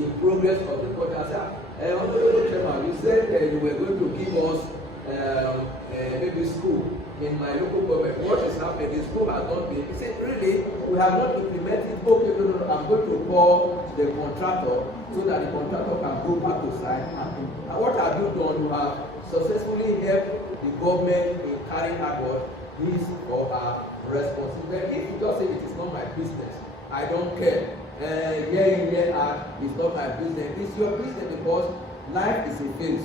the progress of the country. I said, you said you were going to give us maybe school in my local government. What is happening? The school has not been. He said, really, we have not implemented. Okay, no, I'm going to call the contractor so that the contractor can go back to site. And what have you done? You have successfully helped the government in carrying out his or her responsibility. If you just say it is not my business, I don't care. Year in, year out, it's not my business. It's your business because life is a phase.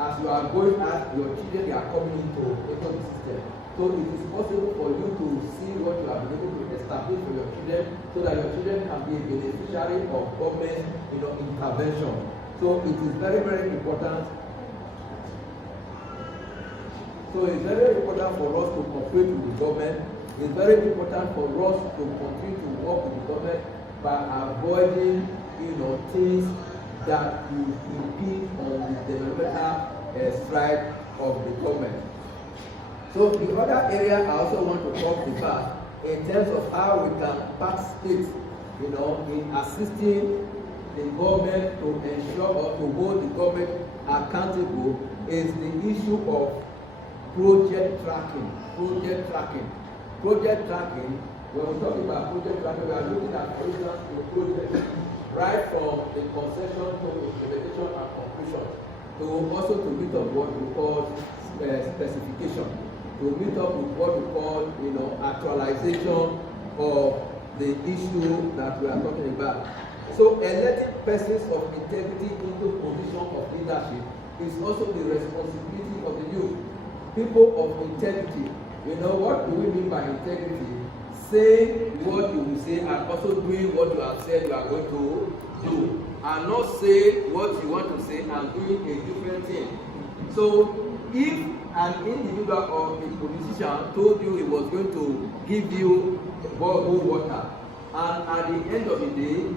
As you are going out, your children they are coming into the system. So it is possible for you to see what you have been able to establish for your children, so that your children can be a beneficiary of government, intervention. So it is very, very important. So it's very important for us to cooperate with the government. It's very important for us to continue to work with the government by avoiding, things that will impede on the developmental stride of the government. So the other area I also want to talk about in terms of how we can participate, in assisting the government to ensure or to hold the government accountable is the issue of project tracking. Project tracking, when we talk about project tracking, we are looking at, for instance, a project right from the conception to implementation and conclusion, to also to meet up what we call specification, to meet up with what we call, actualization of the issue that we are talking about. So electing persons of integrity into position of leadership is also the responsibility of the youth. People of integrity. What do we mean by integrity? Saying what you will say and also doing what you have said you are going to do. And not say what you want to say and doing a different thing. So if an individual or a politician told you he was going to give you borehole water, and at the end of the day,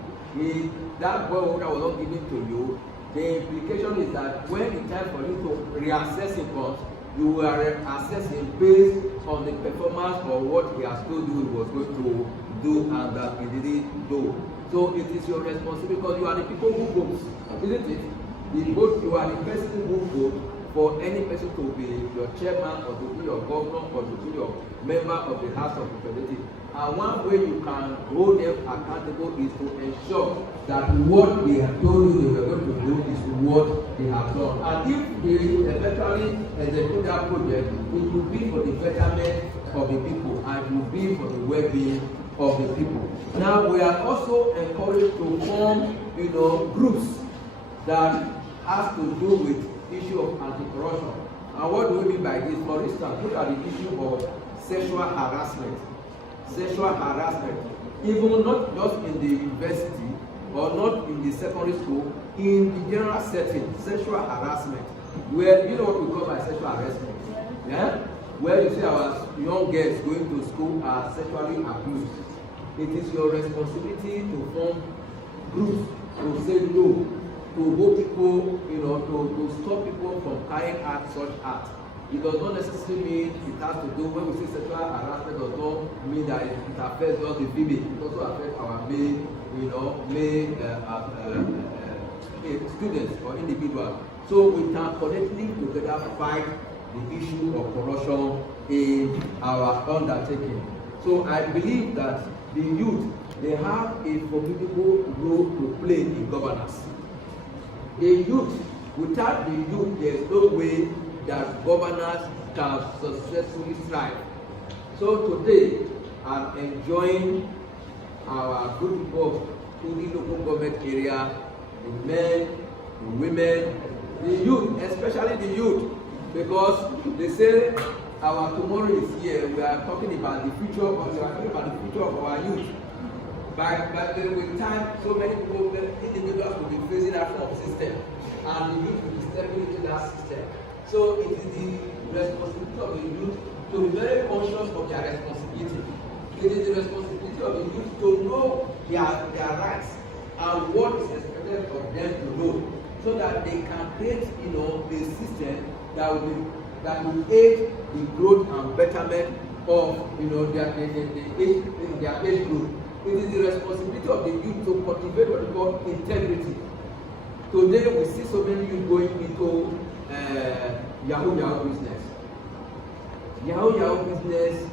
that borehole water was not given to you, the implication is that when the time for you to reassess it comes, you are assessing based on the performance of what he has told you he was going to do and that he didn't do. So it is your responsibility because you are the people who vote, isn't it? You are the person who vote for any person to be your chairman or to be your governor or to be your member of the House of Representatives. And one way you can hold them accountable is to ensure that what they have told you they were going to do is what they have done. And if they eventually execute that project, it will be for the betterment of the people and it will be for the well-being of the people. Now we are also encouraged to form, groups that has to do with issue of anti-corruption. And what do we mean by this? For instance, look at the issue of sexual harassment. Sexual harassment, even not just in the university or not in the secondary school, in the general setting, sexual harassment, where what we call by sexual harassment, where you see our young girls going to school are sexually abused. It is your responsibility to form groups to say no, to hold people, to stop people from carrying out such acts. It does not necessarily mean it has to do, when we say sexual harassment, does not mean that it affects just the female. It also affects our male, students or individuals. So we can collectively together fight the issue of corruption in our undertaking. So I believe that the youth, they have a formidable role to play in governance. The youth, without the youth, there is no way that governance can successfully thrive. So today, I'm enjoying our good people in the local government area, the men, the women, the youth, especially the youth, because they say our tomorrow is here. We are talking about the future of our youth. But with time, so many people, individuals will be facing that from system, and the youth will be stepping into that system. So it is the responsibility of the youth to be very conscious of their responsibility. It is the responsibility of the youth to know their rights and what is expected of them to know, so that they can create, a system that will aid the growth and betterment of, their age group. It is the responsibility of the youth to cultivate what we call integrity. Today we see so many youth going into Yahoo business. Yahoo business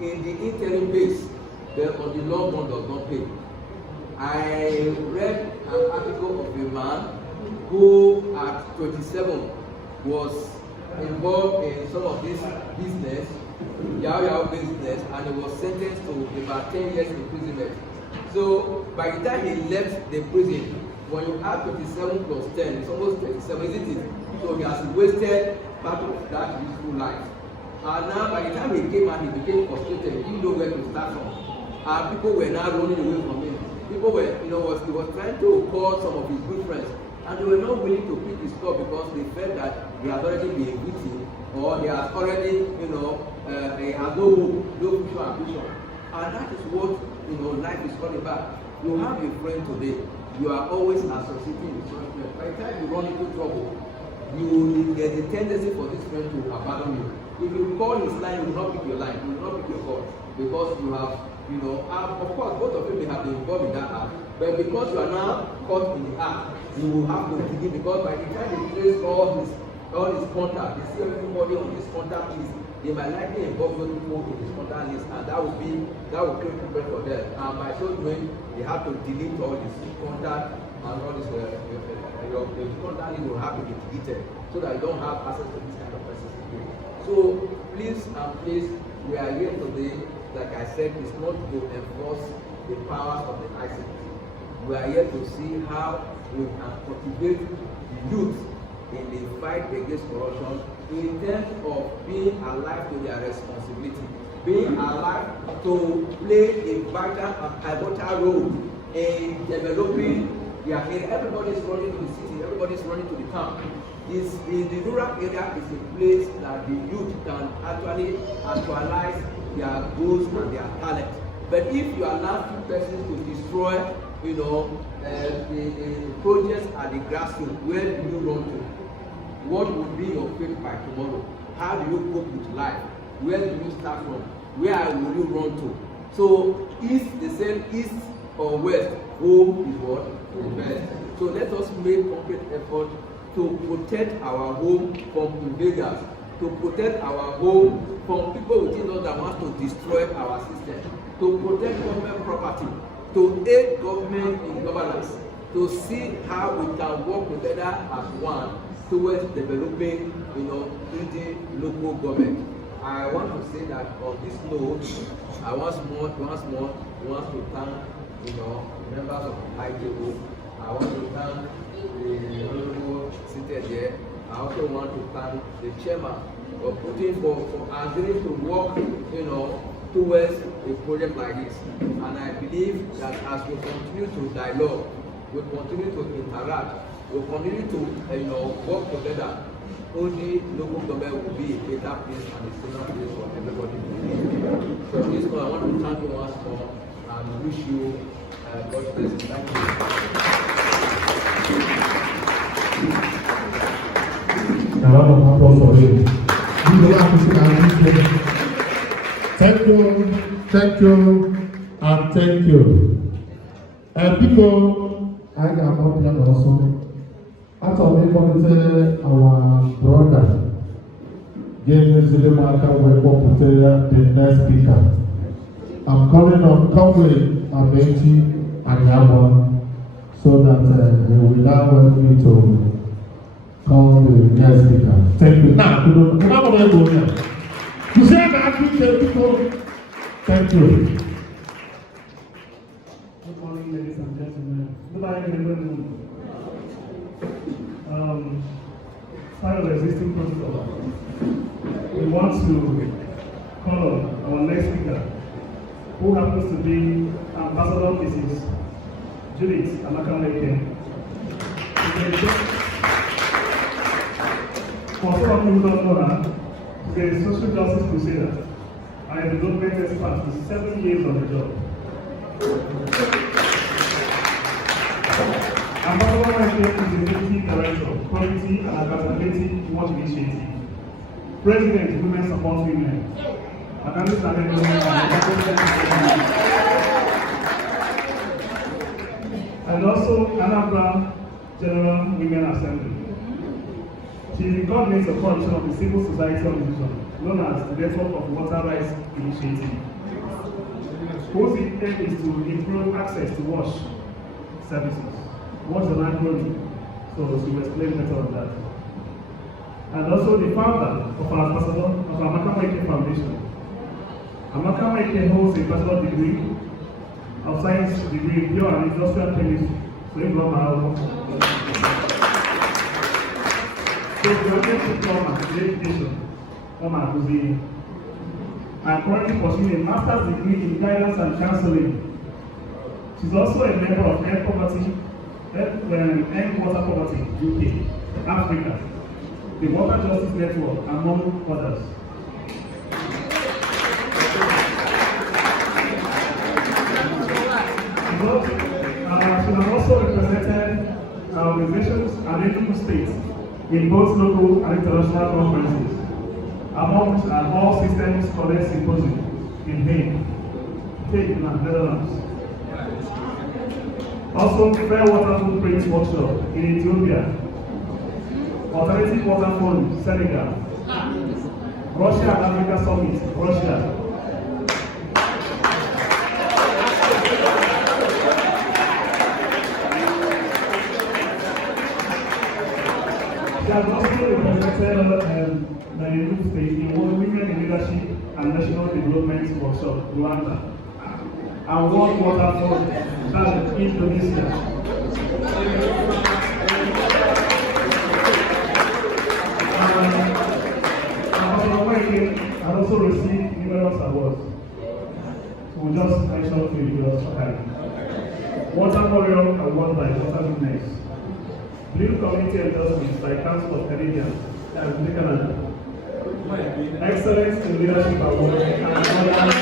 in the interim base, but on the long run does not pay. I read an article of a man who at 27 was involved in some of this business, Yahoo business, and he was sentenced to about 10 years imprisonment. So by the time he left the prison, when you add 27 plus 10, it's almost 27, isn't it? So he has wasted part of that useful life. And now by the time he came out, he became frustrated. He didn't know where to start from. And people were now running away from him. People were, he was trying to call some of his good friends, and they were not willing to pick his call because they felt that he has already been victim, or he has already, he has no hope, no future ambition. And that is what, life is all about. You have a friend today, you are always associating with your friend. By the time you run into trouble, there's a tendency for this friend to abandon you. If you call his line, you will not pick your line, you will not pick your call, because you have, of course, both of you may have been involved in that act, but because you are now caught in the act, you will have to begin, because by the time they trace all his contact, they see everybody on his contact list, they might likely involve those people in his contact list, and that will create problem for them. And by so doing, they have to delete all his contact, and all this your contact list will have to be deleted, so that you don't have access to this kind of persons again. So please, we are here today, like I said, it's not to enforce the powers of the ICT. We are here to see how we can cultivate the youth in the fight against corruption in terms of being alive to their responsibility, being alive to play a vital and pivotal role in developing their area. Everybody is running to the city, everybody is running to the town. The rural area is a place that the youth can actually actualize their goals and their talent. But if you allow two persons to destroy, the projects at the grassroots, where do you run to? What will be your fate by tomorrow? How do you cope with life? Where do you start from? Where will you run to? So, east or west, home is what? The best. So let us make concrete effort to protect our home from invaders, to protect our home from people within us that want to destroy our system, to protect government property, to aid government in governance, to see how we can work together as one towards developing, the local government. I want to say that on this note, I once more want to thank, members of the IJO. I want to thank the honorable seated here. I also want to thank the chairman for agreeing to work, towards a project like this. And I believe that as we continue to dialogue, we continue to interact, we continue to, work together, only local government will be a better place and a safer place for everybody to live. So this one, I want to thank you once more and wish you God's blessing. Thank you. A lot of applause for him. Thank you, and thank you. People, I got one also. After we commented our brother, James Zilemaka will put the next speaker. I'm calling on Conway Abeti and Yabon so that we will now welcome you to call the next speaker. Thank you. Now, you say that people. Thank you. Good morning, ladies and gentlemen. Good morning, everyone. Part of the existing protocol, we want to call on our next speaker, who happens to be Ambassador Mrs. Judith Amakaleke. For some of you who don't know her, she's a social justice crusader and a development expert with 7 years on the job. Ambassador Amakaleke is the Deputy Director of Quality and Accountability Watch Initiative, President Women Support Women, and also Anambra General Women Assembly. She is the coordinator coalition of the civil society organization known as the Network of Water Rights Initiative, whose aim is to improve access to wash services. What's an acronym? So she will explain better on that. And also the founder of our ambassador of Amaka Maike Foundation. Amaka Maike holds a bachelor degree of science degree in pure and industrial chemistry. So you know how so graduate diploma in education, and currently pursuing a master's degree in guidance and counseling. She's also a member of End Water Poverty UK, Africa, the Water Justice Network, among others. She has also represented organizations and equal states in both local and international conferences, among which are all systems college symposium in Hague, Netherlands. Also, Fair Water Footprint Workshop in Ethiopia, Alternative Water Forum, Senegal, Russia and Africa Summit, Russia. She has also represented the United States in World Women in Leadership and National Development Workshop, Rwanda, and World Water Forum, that's Indonesia. And also received numerous awards. We'll just mention a few just okay. Water Warrior Award by Water Witness. Blue Community Endorsements by Council of Canadians and Canada. Excellence in Leadership Award and another.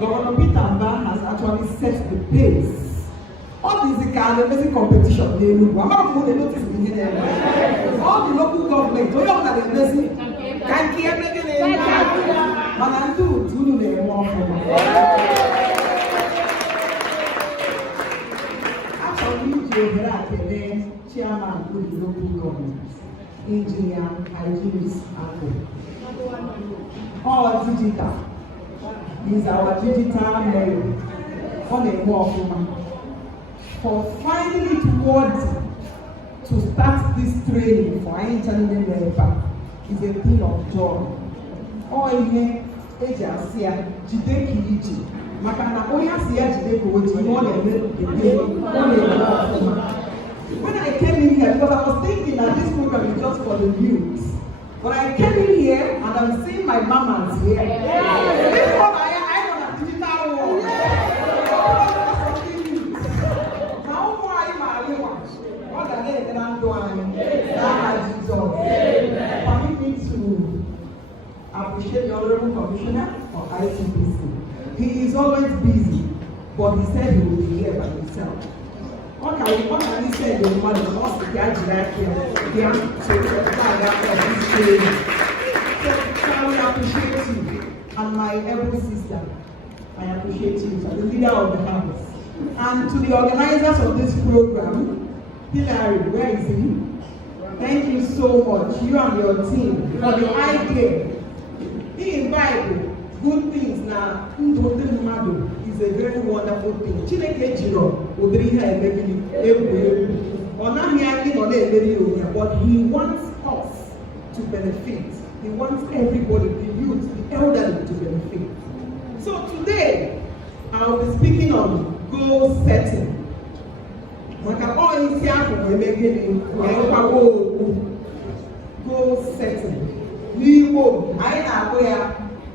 Governor Peter has actually set the pace. All this amazing competition, they notice all the local governments, we all have amazing. Can keep everything in actually, chairman of the local government, Engineer Hyginus all digital. He's our digital mayor on a walk for finding it worthy to start this training for our internal member is a thing of joy. All here, agency, Jideki, Makana, Oya Sia Jideko, when I came in here, because I was thinking that this program is just for the youth. But I came in here and I'm seeing my mamas here. This one I on a digital world. Now why am I watch? What are they and I'm doing? Permit me to appreciate the Honorable Commissioner for ICPC. He is always busy, but he said he will be here by himself. What can he say to the money? What's the guy back here? So I appreciate you and my elder sister. I appreciate you, the leader of the house. And to the organizers of this program, Hillary, where is he? Thank you so much, you and your team, for the idea. He invited good things now. Is a very wonderful thing. Chineke jiro udiri ha emegili egwu. Onami aki no na emeri oya, but he wants us to benefit. He wants everybody, the youth, the elderly to benefit. So today, I'll be speaking on goal setting. Maka all isi afu emegili goal setting. N'iwo anyị na-agụ ya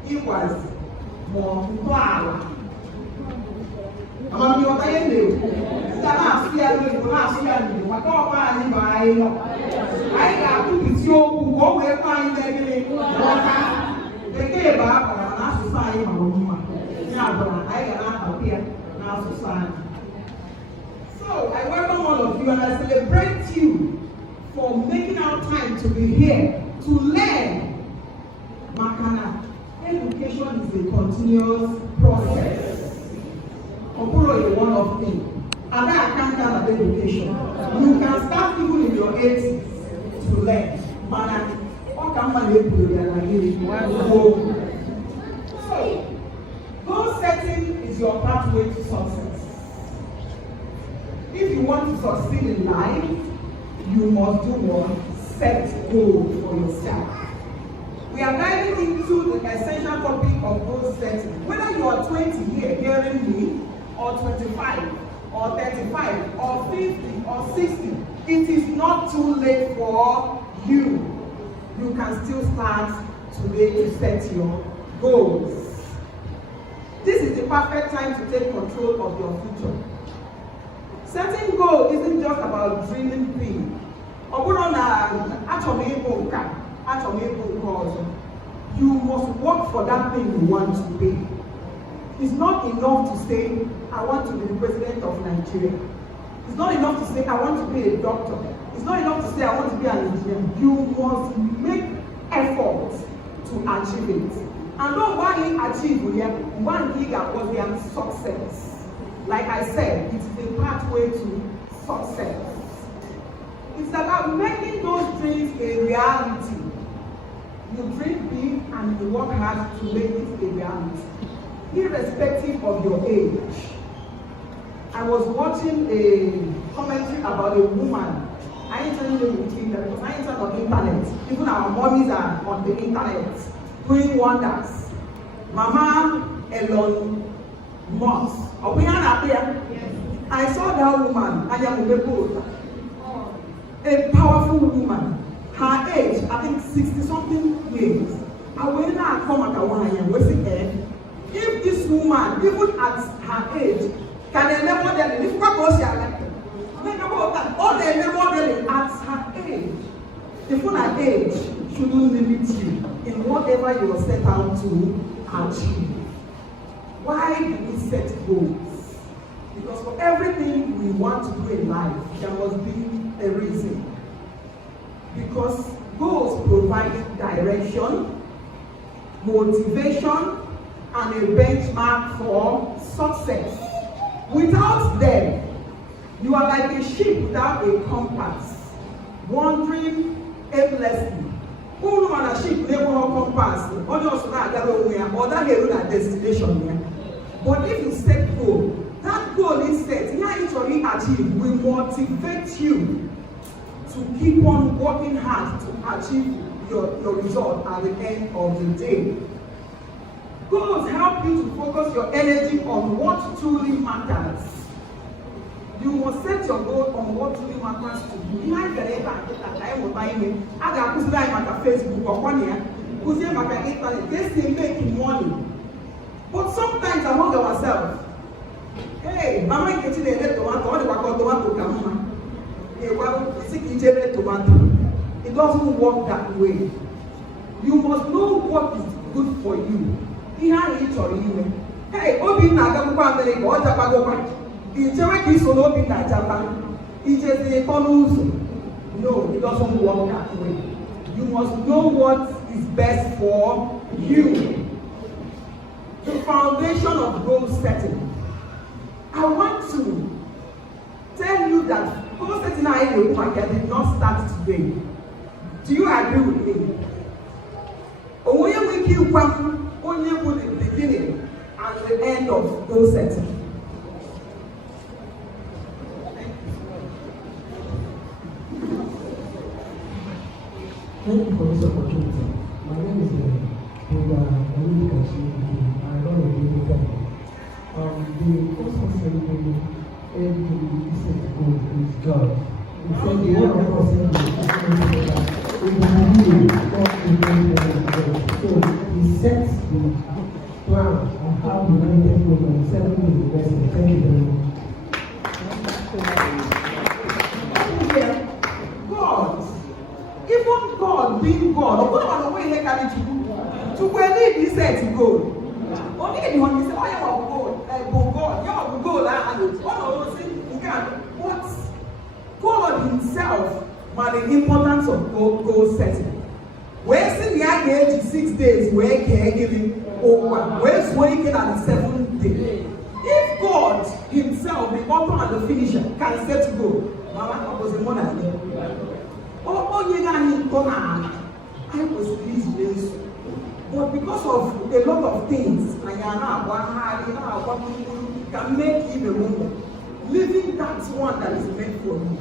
ịgwazi ma ntọala. Amamihe ọka ihe na-ekwu So I welcome all of you and I celebrate you for making our time to be here to learn. Makana, education is a continuous process. Opuro is one of them. And I can't tell about education. You can start even in your 80s to learn. But what can man do So, goal setting is your pathway to success. If you want to succeed in life, you must do what? Set goals for yourself. We are diving into the essential topic of goal setting. Whether you are 20 here hearing me, or 25, or 35, or 50, or 60, it is not too late for you. You can still start today to set your goals. This is the perfect time to take control of your future. Setting goals isn't just about dreaming big. You must work for that thing you want to be. It's not enough to say, I want to be the president of Nigeria. It's not enough to say, I want to be a doctor. It's not enough to say, I want to be an engineer. You must make efforts to achieve it. And not why he achieved one giga was their success. Like I said, it's the pathway to success. It's about making those dreams a reality. You dream big and you work hard to make it a reality, irrespective of your age. I was watching a commentary about a woman. I ain't telling you between them because I ain't on the internet. Even our mommies are on the internet doing wonders. Mama Elon Musk. I saw that woman, a powerful woman. Her age, I think 60-something years. If this woman, even at her age, can enable them, if all the enable at her age, even her age shouldn't limit you in whatever you are set out to achieve. Why do we set goals? Because for everything we want to do in life, there must be a reason. Because goals provide direction, motivation, and a benchmark for success. Without them, you are like a ship without a compass, wandering aimlessly. Who know a ship never have compass? Only also not or that hero that destination. But if you set goal, that goal is set. Now it's already achieved. Will motivate you to keep on working hard to achieve your result at the end of the day. Goals help you to focus your energy on what truly matters. You must set your goal on what truly matters to you. I got to Facebook or one year, internet, they say making money. But sometimes among ourselves, hey, Mama getting a red tomato, or the tomato come. It doesn't work that way. You must know what is good for you. Hey, Obi Nagamuka America, or Japagopa. It's a so Obi Japan. It's just a tunnel. No, it doesn't work that way. You must know what is best for you. The foundation of goal setting. I want to tell you that goal setting did not start today. Do you agree with me? Only we keep only with the beginning and the end of goal setting. Thank you for this opportunity. My name is Prograg. I run a daily company. The person celebrating every set goal is God. He said the one of us so he sets the plan on how the United program 7 is the best. Thank you very much. God being God, ọ bụrụ na onwe ihe karịa Chukwu need set goal. Only the one is all your goal, your goal, what God himself, but the importance of goal setting. Where's the age 6 days, where caregiving over, where's working at the 7th day? If God himself, the author and the finisher, can set goal, Mama was a monarch. Oh, you know, I was pleased. But because of a lot of things, can make you a woman. Living that one that is meant for you.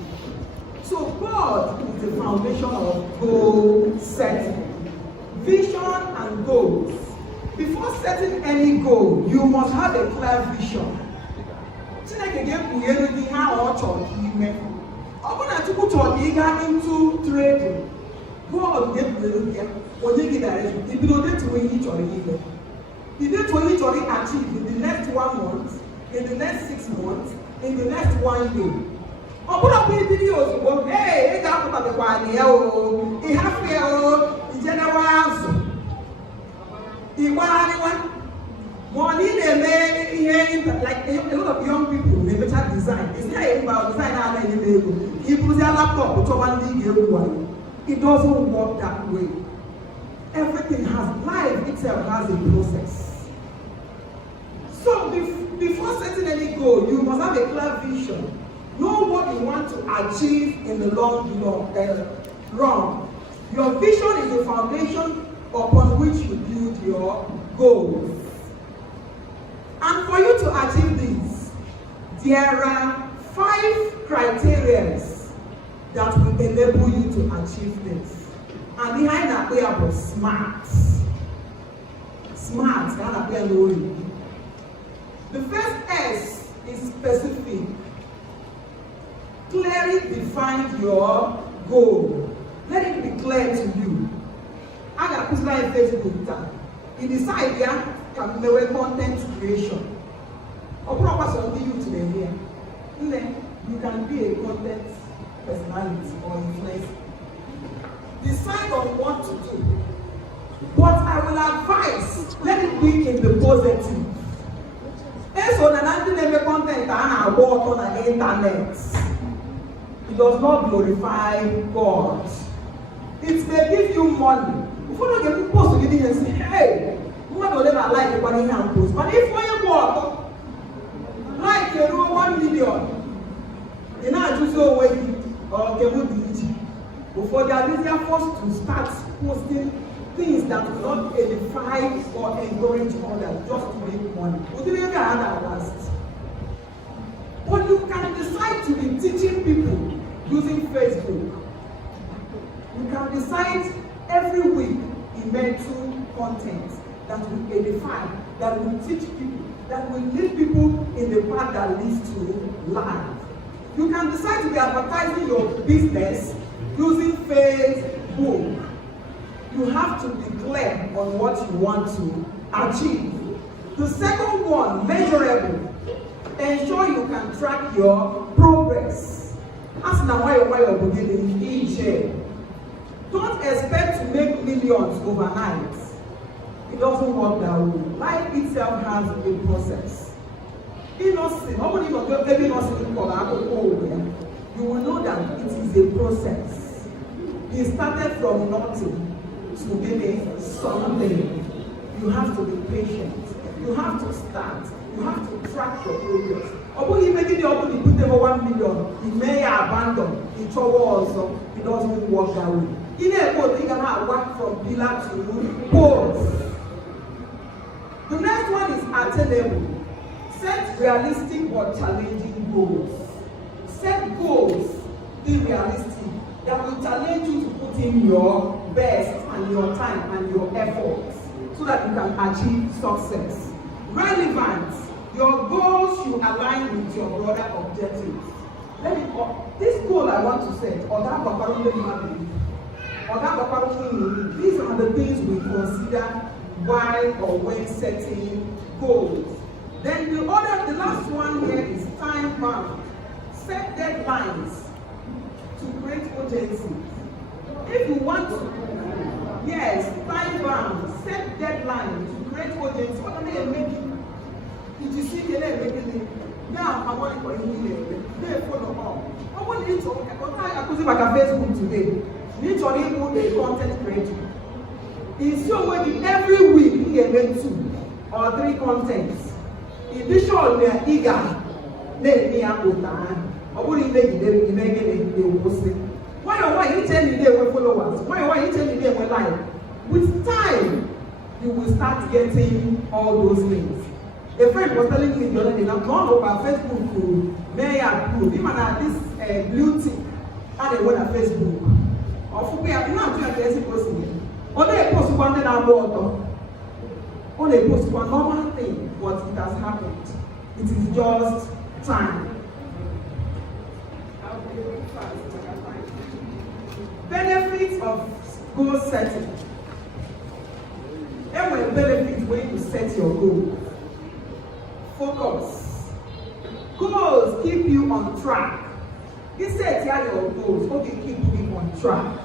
So God is the foundation of goal setting. Vision and goals. Before setting any goal, you must have a clear vision. Into trading. God gave the direction. If you don't do it, you don't achieve in the next 1 month, in the next 6 months, in the next 1 year. Videos go, hey, got put the one year, he have in general. Money they make here, like a lot of young people, they better design. It's not about design. He puts their laptop, it doesn't work that way. Everything has life itself has a process. So before setting any goal, you must have a clear vision. Know what you want to achieve in the long run. Your vision is the foundation upon which you build your goals. And for you to achieve this, there are 5 criteria that will enable you to achieve this. And behind that we are smart. Smart, that we are knowing. The first S is specific. Clearly define your goal. Let it be clear to you. I got put like Facebook. In this idea, can be content creation. Open up something you today here. You can be a content personality or influencer. Decide on what to do. But I will advise, let it be in the positive. So that never content and work on the internet. It does not glorify God. It may give you money. Before you get post to get and say, hey, what do I like the money and post? But if when you work, like you know 1 million, you know just go away or get would delete. Before they are forced to start posting things that will not edify or encourage others just to make money. We didn't even have that last. But you can decide to be teaching people using Facebook. You can decide every week in mental content that will edify, that will teach people, that will lead people in the path that leads to life. You can decide to be advertising your business using Facebook. You have to be clear on what you want to achieve. The second one, measurable. Ensure you can track your progress. Ask now why you're beginning each year. Don't expect to make millions overnight. It doesn't work that way. Life itself has a process. You will know that it is a process. He started from nothing to getting something. You have to be patient. You have to start. You have to track your progress. Although you make it up, you put over 1 million, you may abandon it also. It doesn't work that way. In a boat, you can have work from pillar to poles. The next one is attainable. Set realistic or challenging goals. Set goals, be realistic, that will challenge you to put in your best and your time and your efforts so that you can achieve success. Relevant, your goals should align with your broader objectives. This goal I want to set, or that these are the things we consider while or when setting goals. Then the last one here is time bound. Set deadlines to create urgency. If you want to, yes, time bound, set deadline to create audience, what are they making? Did you see the making? Now, I want to go in there. They follow up. I want you to, I could see like a Facebook today. Need to enable a content creator. In so way, every week you get 2 or 3 contents. In this show, they are eager. They are good time. I wouldn't make it, make it, they will post it. Why you tell me they will followers? Why you tell me they will like? With time, you will start getting all those things. A friend was telling me the other day, I'm going over Facebook to may approve. Even at this blue tick, and they went on Facebook. Or for me, I'm not doing a person. Only a post one thing I bought. Only a post one normal thing, but it has happened. It is just time. Benefits of goal setting. And when benefits when you set your goal. Focus. Goals keep you on track. Instead, tell your goals, okay, keep you on track.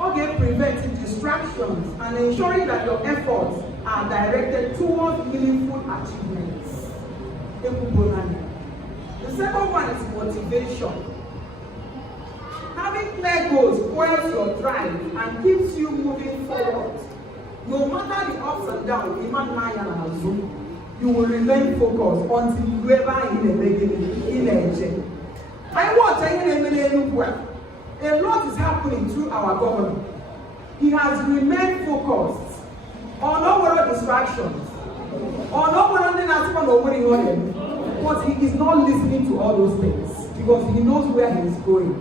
Okay, preventing distractions and ensuring that your efforts are directed towards meaningful achievements. The second one is motivation. Having clear goals fuels your drive and keeps you moving forward. No matter the ups and downs, you will remain focused until you ever in the beginning, in the I watch a lot is happening through our government. He has remained focused on no distractions, on no thing that's going on, but he is not listening to all those things because he knows where he is going.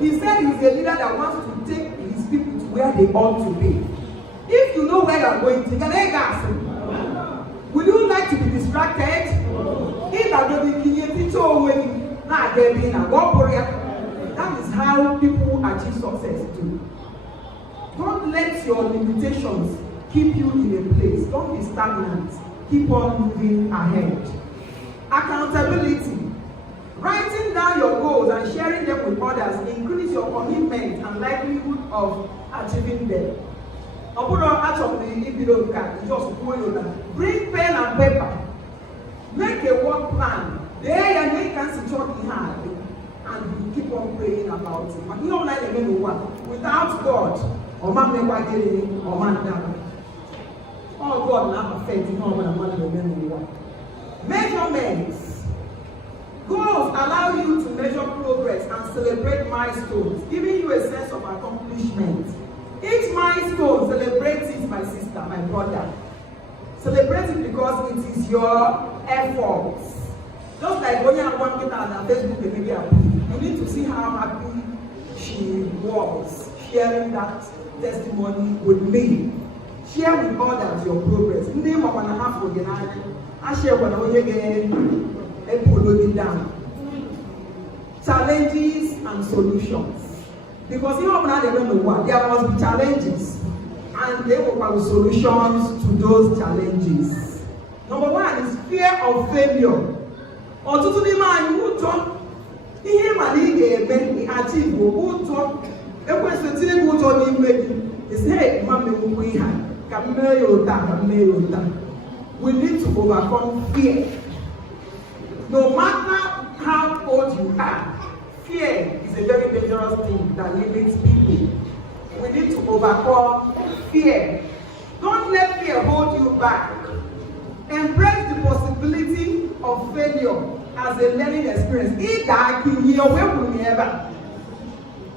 He said he's a leader that wants to take his people to where they ought to be. If you know where you are going to, you can ask him. Would you like to be distracted? If I don't think that is how people achieve success too. Don't let your limitations keep you in a place. Don't be stagnant. Keep on moving ahead. Accountability. Writing down your goals and sharing them with others increase your commitment and likelihood of achieving them. Bring pen and paper. Make a work plan. There you make us talking hard and you keep on praying about it. But you don't like without God, or man may quite get it, or man down. Oh God, not faith, you know what I'm going to measurements. Goals allow you to measure progress and celebrate milestones, giving you a sense of accomplishment. Each milestone, celebrate it, my sister, my brother. Celebrate it because it is your efforts. Just like when you have one kid on Facebook, you need to see how happy she was sharing that testimony with me. Share with others your progress. Name of an half of the night. I share when I get down. Challenges and solutions. Because you don't know what there must be challenges, and there will be solutions to those challenges. Number one is fear of failure. Or to the man who talk, he achieve who talk. A question who told him is hey, mommy, we need to overcome fear. No matter how old you are, fear is a very dangerous thing that limits people. We need to overcome fear. Don't let fear hold you back. Embrace the possibility of failure as a learning experience.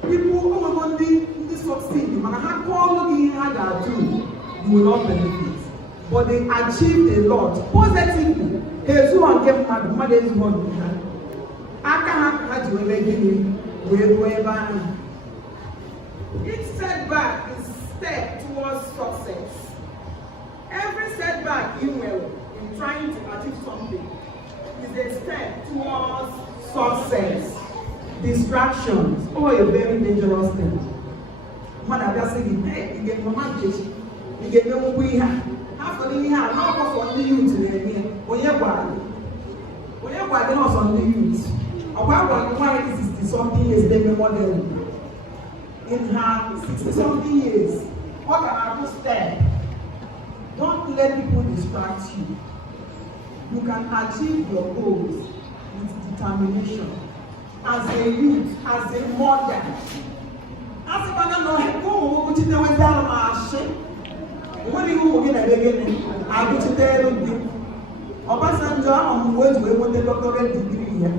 People who are this succeed, no matter how hard they do, you will not benefit. But they achieved a lot positively. Each setback is a step towards success. Every setback in trying to achieve something is a step towards success. Distractions, a very dangerous thing. Mother just saying, hey, you get no magic, you get no way. After the year, how much on the youth when you're on the youth. About 160 something years, they be model. in her 60-something years, what can I do step? Don't let people distract you. You can achieve your goals with determination. As a youth, as a mother, as a man, go to the way down my ship. When you go in again, I go to tell you. Obasanjo, I'm going to go to the doctorate degree here.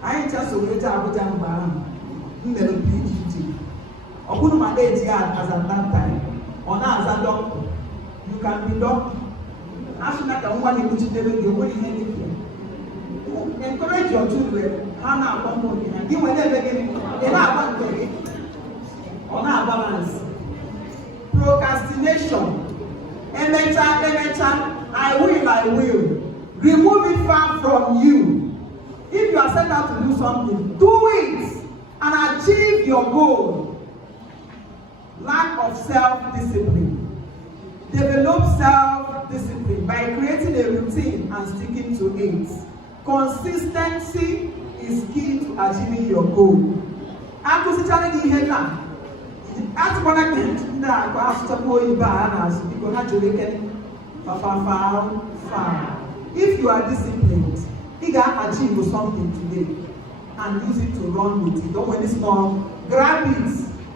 I ain't just a way to have a damn man. Never PhD. Or put my age as at that time. Or now as a doctor. You can be doctor. As soon as I want to go to the way you encourage your children. Hana company. And give them again. They have one on our balance. Procrastination. I will. Remove it far from you. If you are set out to do something, do it and achieve your goal. Lack of self-discipline. Develop self-discipline by creating a routine and sticking to it. Consistency is key to achieving your goal. If you are disciplined, you can achieve something today and use it to run with it. Don't when it's small, grab it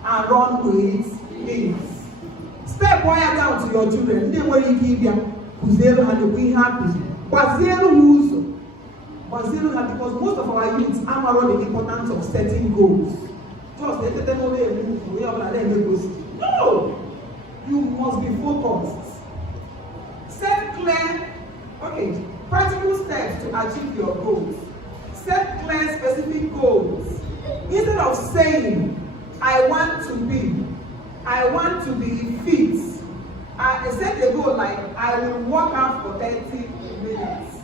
and run with it. Step one down to your children. They will give you zero and we happy. But zero who's because most of our youths are the importance of setting goals. Just let them know they move. No! You must be focused. Set clear, practical steps to achieve your goals. Set clear, specific goals. Instead of saying, I want to be fit. I set a goal like, I will work out for 30 minutes.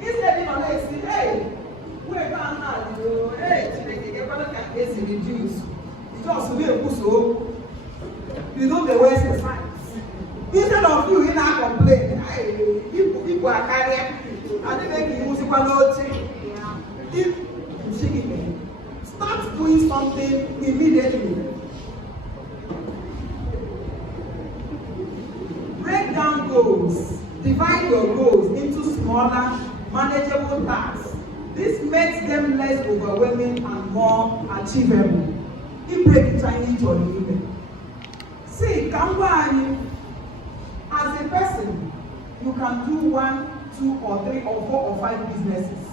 Instead of saying, hey, we're going to do, hey, can reduce. It just will be a so you know the waste of science. Instead of you in our complaint, hey, people are carrying, and they make you use if start doing something immediately. Break down goals. Divide your goals into smaller, manageable tasks. This makes them less overwhelming and more achievable. You break it down into your limit. See, as a person, you can do 1, 2, or 3, or 4, or 5 businesses.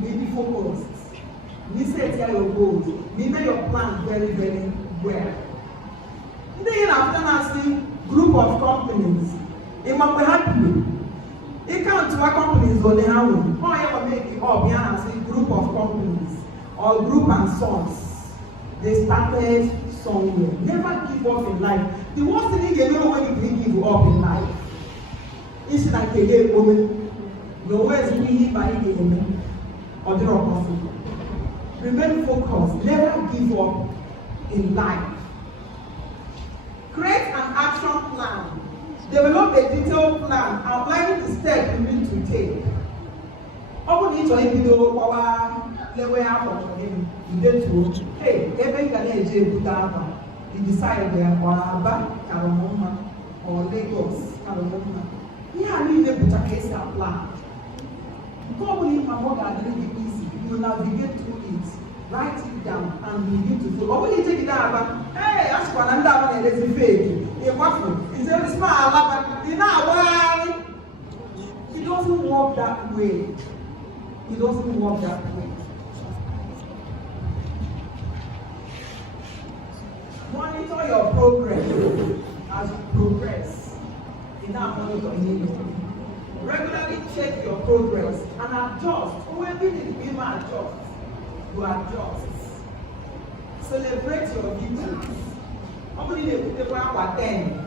Maybe focused. We set your goals. We make your plan very, very well. Then after I see group of companies, it might be happy. It comes to our companies on their own. How you make it up? Yeah, I see group of companies or group and sons. They started somewhere. Never give up in life. The worst thing you know when you give up in life. It's like a gay woman. The words we by a woman or the opposite. Remain focused. Never give up in life. Create an action plan. Develop a detailed plan outlining the steps you need to take. Open each video our level out him. You get to hey, every can you decide there or Aba, Karamoma, or Lagos, Karamoma. Yeah, you need to case a plan. Probably my mother didn't be easy. You navigate through it, write it down, and begin to follow. Or when you take it down, hey, ask for another one and there's a fake. A waffle. It's a small, you know why? It doesn't work that way. It doesn't work that way. Monitor your progress as you progress. Regularly check your progress and adjust. When you need to adjust, you adjust. Celebrate your victories. How many people are 10?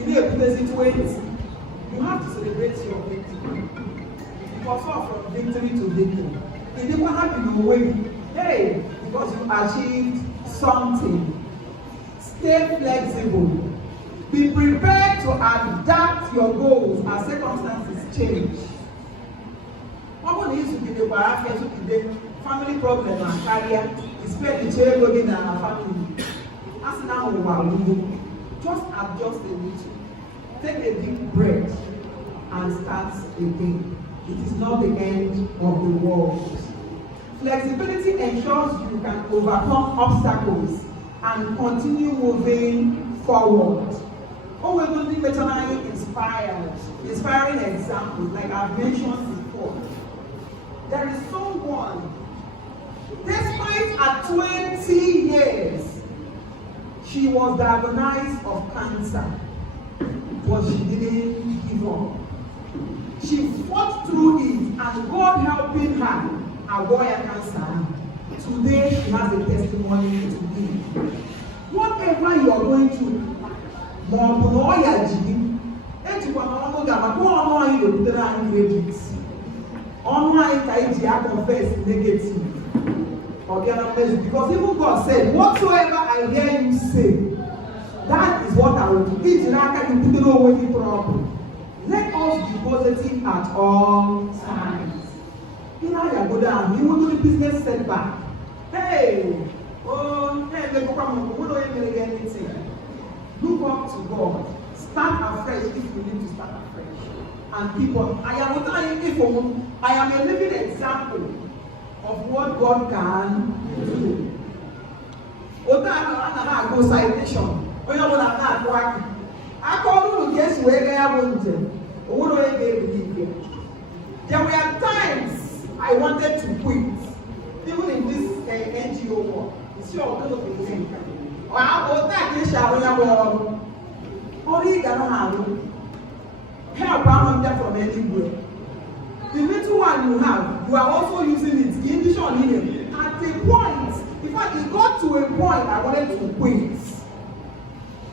In a situation, you have to celebrate your victory. You go from victory to victory. If you want to be away, hey, because you achieved something. Stay flexible. Be prepared to adapt your goals as circumstances change. What needs to be the family problem and career is spend the child in our family. just adjust a little. Take a deep breath and start again. It is not the end of the world. Flexibility ensures you can overcome obstacles and continue moving forward. We're going to be inspiring examples like I've mentioned before. There is someone, despite at 20 years, she was diagnosed of cancer, but she didn't give up. She fought through it, and God helping her avoid cancer. Today, she has a testimony to give. Whatever you are going through, confess negative. Because even God said, whatsoever I hear you say, that is what I will do. It's not you put it away in trouble. Let us be positive at all times. You know, you go down, you want to do the business setback. Hey, we don't even anything. Look up to God. Start afresh if you need to start afresh. And people, I am a living example of what God can do. I go citation. I call you guess where I want to. There were times I wanted to quit, even in this NGO work. It's your going to be the help from anywhere. The little one you have, you are also using it. At a point, in fact, it got to a point I wanted to quit.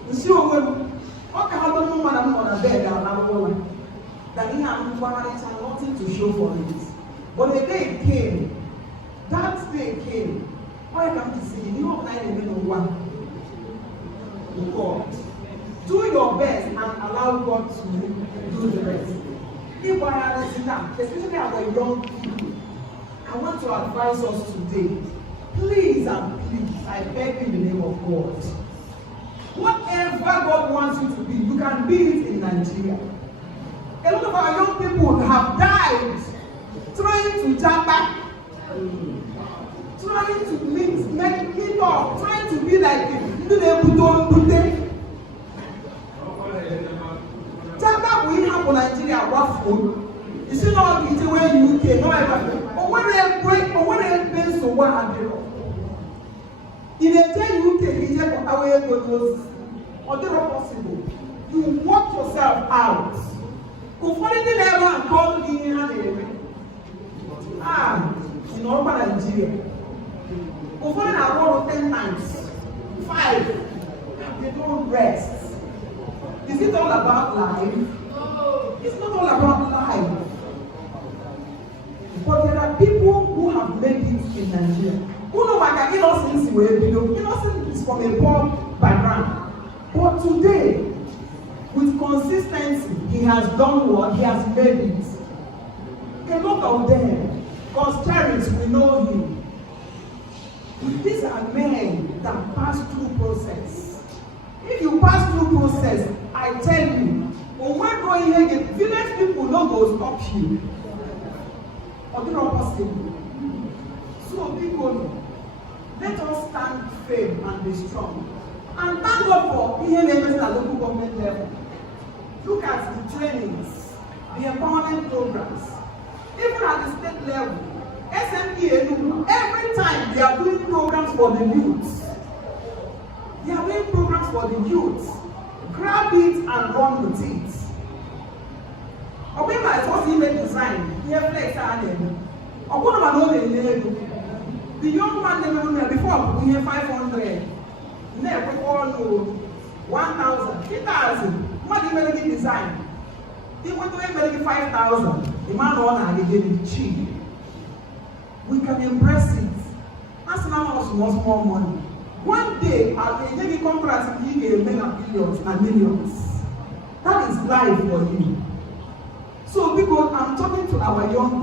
You see, okay, how long woman I'm on a bed and that he had nothing to show for it. But the day came, that day came. Why can't you see? You know, I didn't know one. God. Do your best and allow God to do the rest. If I are listening now, especially our young people, I want to advise us today. Please and please, I beg in the name of God. Whatever God wants you to be, you can be it in Nigeria. A lot of our young people have died trying to jump back, trying to meet up, trying to be like Buddha. Jump we have for Nigeria, what food? You see, not the way UK, no ever. But when they break, but when they pay so what are they? In a day UK, you just got away with those, or they're not possible. You work yourself out. Go for the level and call in and in Northern Nigeria. Go for the world 10 times. 5. They don't rest. Is it all about life? No. It's not all about life. But there are people who have made it in Nigeria. Who know what innocence innocence is from a poor background. But today, with consistency, he has done what? He has made it. A lot of them, because Hqtrs, we know him. These are men that pass through process. If you pass through process, I tell you, when we're going here, village people don't go stop you. Or they're not possible. So people, let us stand firm and be strong. And thank God for being able at local government level. Look at the trainings, the empowerment programs. Even at the state level, SME, every time they are doing programs for the youth. They are doing programs for the youth. Grab it and run with it. Obey my first image design. Here flex and the young man before we have 500. Never all 1,000, 3,000. What do you make design? They want to make 5,000. The man on and they get it cheap. We can embrace it. That's now more money. One day, I'll take a contract and give a billions and millions. That is life for you. So, because I'm talking to our young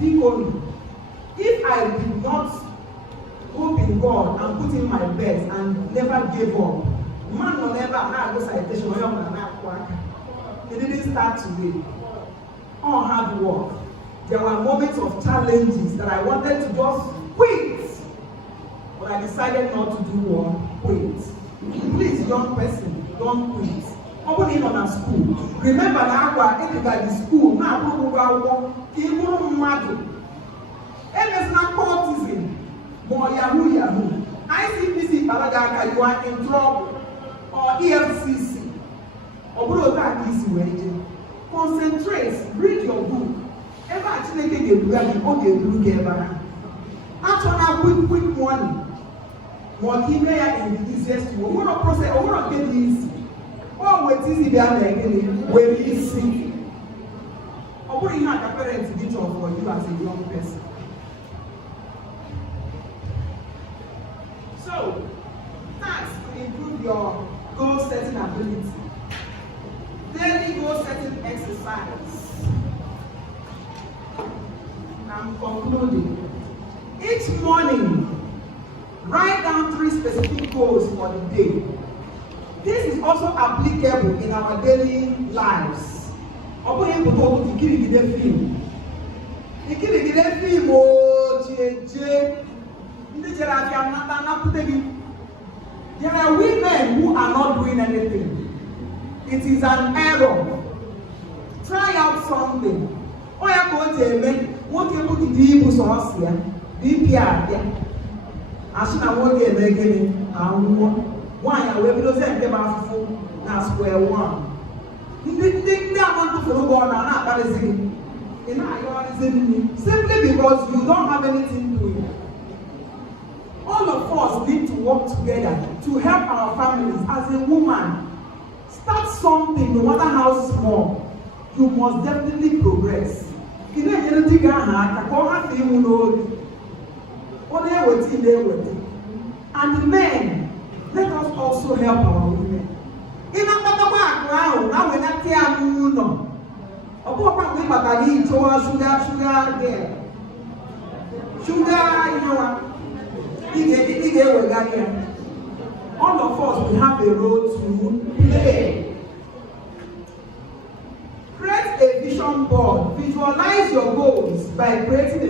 people, if I did not hope in God and put in my best and never gave up. Man will never have no citation. It didn't start today. All hard work. There were moments of challenges that I wanted to just quit. But I decided not to do what? Quit. Please, young person, don't quit. Open in on a school. Remember now, if you got the school, now even mad. It's not courtesan. More Yahoo. ICPC, Palagaka, you are in trouble. Or EFCC. Concentrate, read your book. Ever actually get a blue game. Actually, quick money. More email in the easiest way. We're not process, we're not get easy. Oh, wait, easy behind again. We're easy. Or what do you have a parent to get on for you as a young person? So, that's to improve your goal setting ability. Daily goal setting exercise. I'm concluding. Each morning, write down 3 specific goals for the day. This is also applicable in our daily lives. Open your book to give you the film. You give you the film, oh, there are women who are not doing anything. It is an error. Try out something. Oh, yeah, go to me. What you put in the Hebrews or here? DPR. I won't get again. Why are we going to about now square one? They want to follow on that is it. Simply because you don't have anything to do. All of us need to work together to help our families. As a woman, start something, no matter how small. You must definitely progress. And the men, let us also help our women. In a background, now we're not here, no. Sugar there. Sugar, all of us will have a role to play. Create a vision board. Visualize your goals by creating a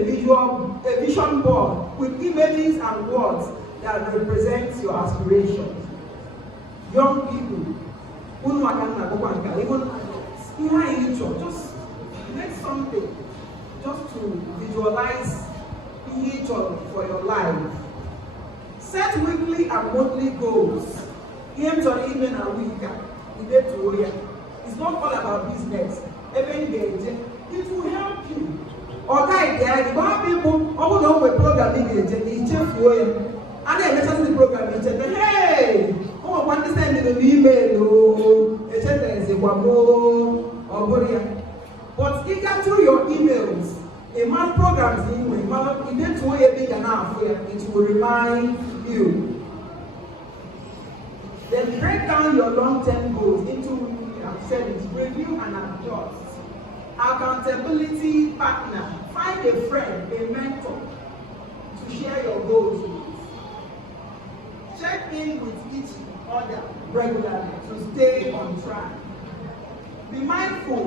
vision board with images and words that represent your aspirations. Young people, just make something just to visualize for your life. Set weekly and monthly goals. It's not all about business. It will help you. Okay, there are people who don't have programming agent. And then let's the program agent. Hey, oh, want to send an email, but it got through your emails. A man programs in you need to be big enough where it will remind you. Then break down your long-term goals into review and adjust. Accountability partner. Find a friend, a mentor to share your goals with. Check in with each other regularly to stay on track. Be mindful.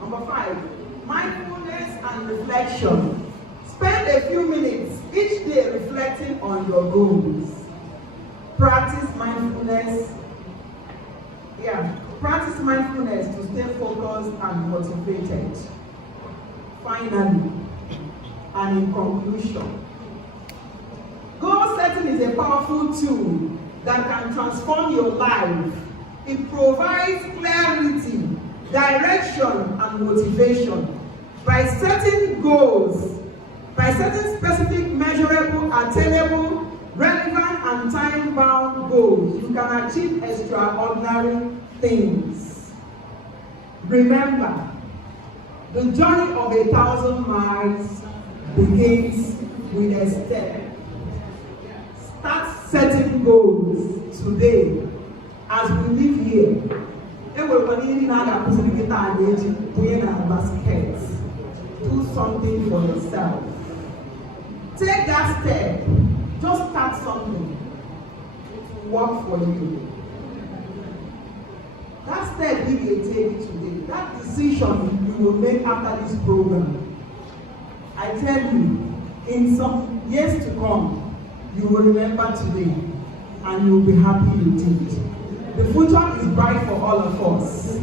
Number 5, mindfulness and reflection. Spend a few minutes each day reflecting on your goals. Practice mindfulness. Practice mindfulness to stay focused and motivated. Finally, and in conclusion, goal setting is a powerful tool that can transform your life. It provides clarity, direction, and motivation. By setting goals, by setting specific, measurable, attainable, relevant, and time-bound goals, you can achieve extraordinary things. Remember, the journey of 1,000 miles begins with a step. Start setting goals today as we live here. Do something for yourself. Take that step Just start something. It will work for you. That step you will take today, that decision you will make after this program, I tell you, in some years to come, you will remember today and you will be happy you did. The future is bright for all of us,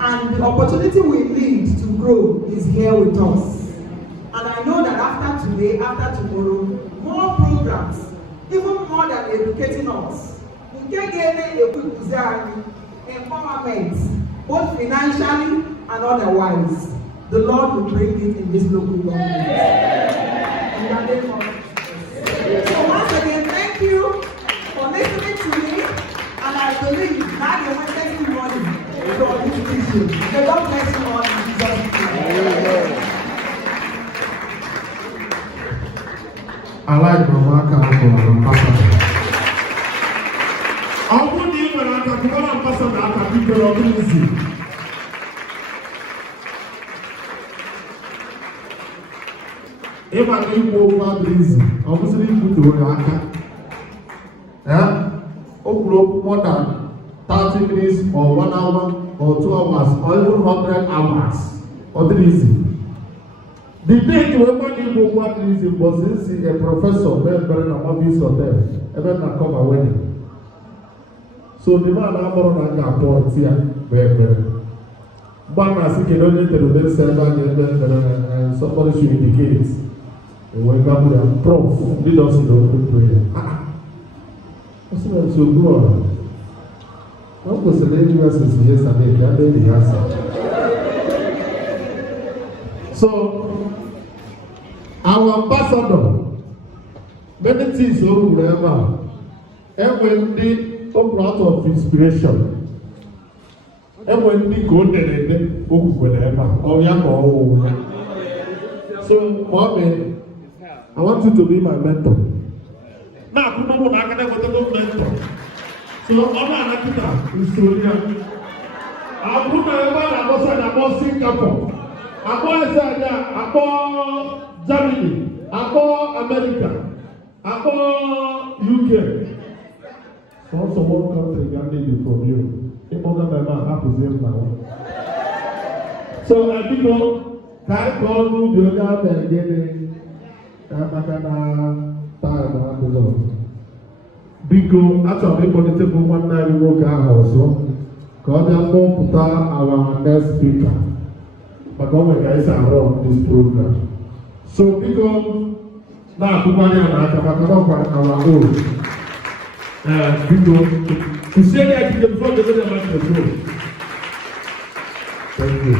and the opportunity we need to grow is here with us. And I know that after today, after tomorrow, more programs, even more than educating us, empowerment, both financially and otherwise, the Lord will bring it in this local government. In the name of Jesus. So once again, thank you for listening to me, and I believe now you will take you money for all this teaching. May God bless you all in Jesus' name. I like Mama Ambassador. How would you even ambassador after people of easy? If I didn't go over easy, obviously put the way I can. Yeah? Over more than 30 minutes or 1 hour or 2 hours or even 100 hours or easy. The day you ever did go what is it was a professor member in a office hotel, even a cover wedding. So the man I'm got point here, where but I think you don't need to do this and somebody should indicate. When God will prof, lead us in the open prayer. What's that so good? What was the lady who was yesterday? Can't they the answer? So, our ambassador, many things over wherever, and when they come out of inspiration, and when they go there, they go wherever, or young or old. So, mommy, I want you to be my mentor. Now, I'm going to go to mentor. So, I'm going to Syria. I'm going to go to Singapore. I'm going Germany. I'm America. I'm UK. So, also one country can need from you. If I'm going to have to save my own. So, I think I call you the other day. Biko achọrọ ịkpọlite bụ nwanne anyị nwoke ahụ ọzọ ka ọ bịa kpọpụta our next speaker maka o nwere isi arụ this program. So biko na-akụkwanye ya n'aka maka na ọkwa our own. Biko kụsie ya ekike before the other man to go. Thank you.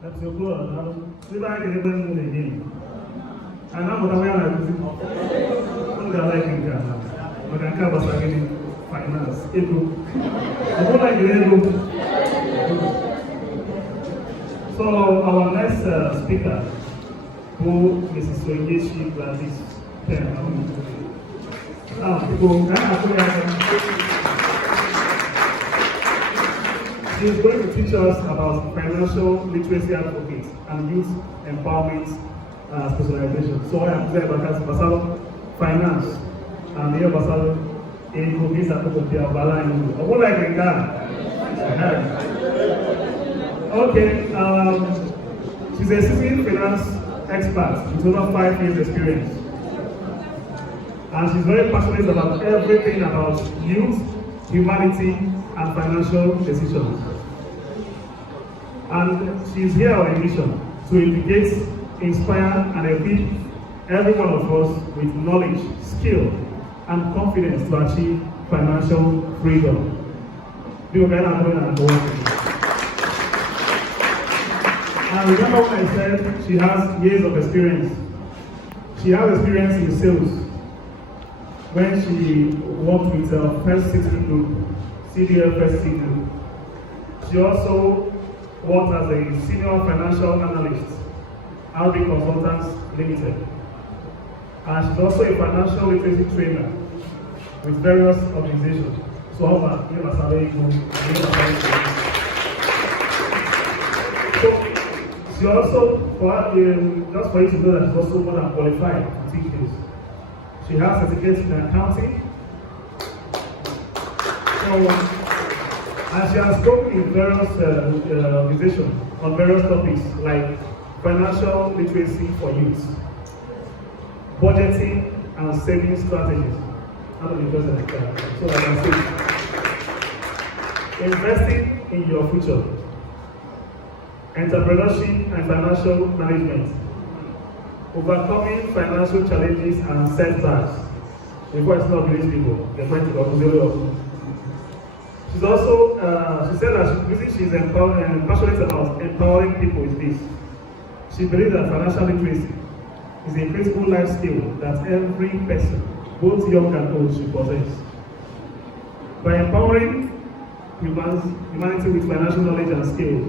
That's your blood. See back in the moon again. And I'm going to I'm going to like Engr. I'm going to cover finance. I'm going to like So our next speaker, who Mrs. Soyeshi Gladys Pen. She is going to teach us about financial literacy advocates and youth empowerment specialization. So I am there about finance and the other in cookies and cookies of Balan. I would like Engr. Okay, she's a seasoned finance expert with over 5 years experience. And she's very passionate about everything about youth, humanity, and financial decisions. And she's here on a mission to educate, inspire, and equip every one of us with knowledge, skill, and confidence to achieve financial freedom. And remember when I said she has years of experience. She has experience in sales when she worked with First City Group, CDL First City Group. She also worked as a senior financial analyst, RB Consultants Limited. And she's also a financial literacy trainer with various organizations. So she also, just for you to know that she's also more than qualified to teach this. She has certificates in accounting. And she has spoken in various organizations on various topics like financial literacy for youth, budgeting and saving strategies. How do you do that? So I can say, investing in your future, entrepreneurship and financial management, overcoming financial challenges and setbacks. Before it's not village people, they're going to go to. She's also, she said that she's passionate about empowering people with this. She believes that financial literacy is a critical life skill that every person, both young and old, should possess. By empowering humanity with financial knowledge and skills,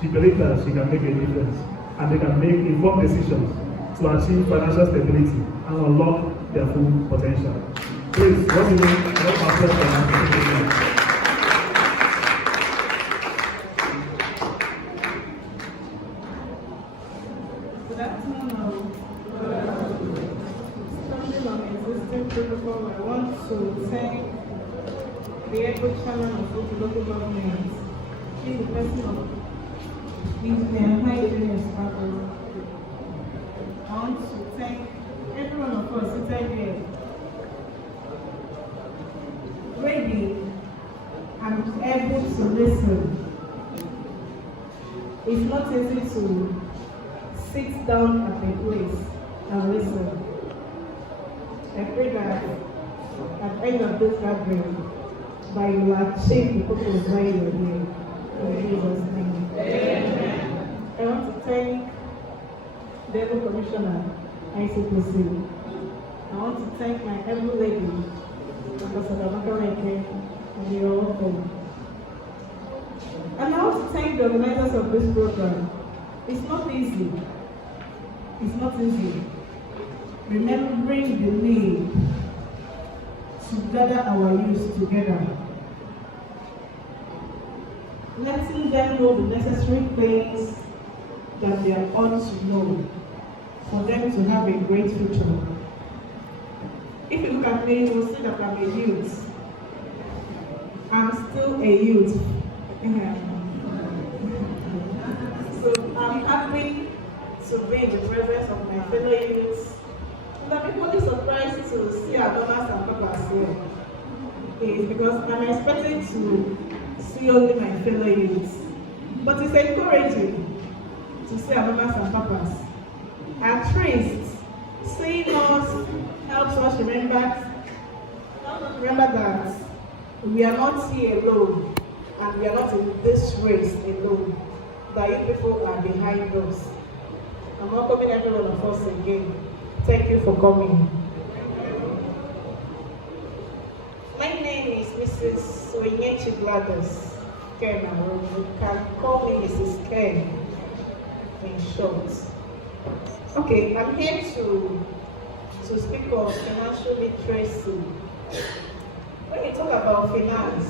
she believes that she can make a difference and they can make informed decisions to achieve financial stability and unlock their full potential. Please, what do you mean? What our financial. Good afternoon. Standing on existing protocol, I want to thank the Able Chairman of both local governments. She's the person of Hyginus. I want to thank every one of us seated here, ready and able to listen. It's not easy to sit down at a place and listen. I pray that at the end of this gathering, that you will achieve the purpose why you are here. In Jesus' name. Amen. I want to thank the Able Commissioner, ICPC. I want to thank my able lady, Ambassador Makareke, and you're welcome. And I want to thank the organizers of this program. It's not easy. It's not easy. Remembering the need to gather our youth together. Letting them know the necessary things that they are ought to know for them to have a great future. If you look at me, you will see that I'm a youth. I'm still a youth. So I'm happy to be in the presence of my fellow youths. And I'm equally surprised to see our mamas and papas here. It's because I'm expecting to see only my fellow youths. But it's encouraging to see our mamas and papas. At least, seeing us helps us remember that we are not here alone and we are not in this race alone. That you people are behind us. I'm welcoming every one of us again. Thank you for coming. My name is Mrs. Onyechi Gladys Ken. You can call me Mrs. Ken in short. Okay, I'm here to speak of financial literacy. When you talk about finance,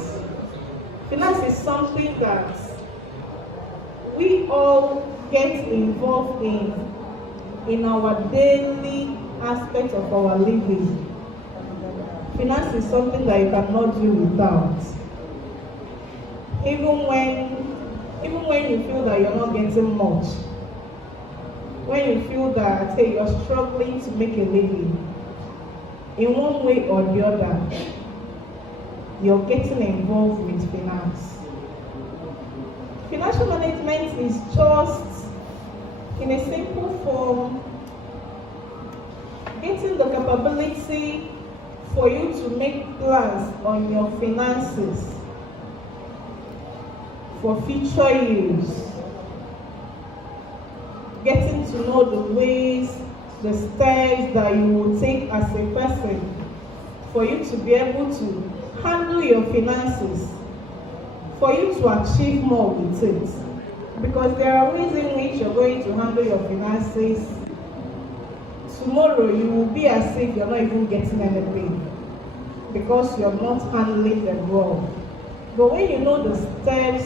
finance is something that we all get involved in our daily aspect of our living. Finance is something that you cannot do without. Even when you feel that you're not getting much, when you feel that hey, you're struggling to make a living, in one way or the other, you're getting involved with finance. Financial management is just, in a simple form, getting the capability for you to make plans on your finances for future use. Getting to know the ways, the steps that you will take as a person for you to be able to handle your finances, for you to achieve more with it. Because there are ways in which you're going to handle your finances. Tomorrow you will be as if you're not even getting anything because you're not handling them well. But when you know the steps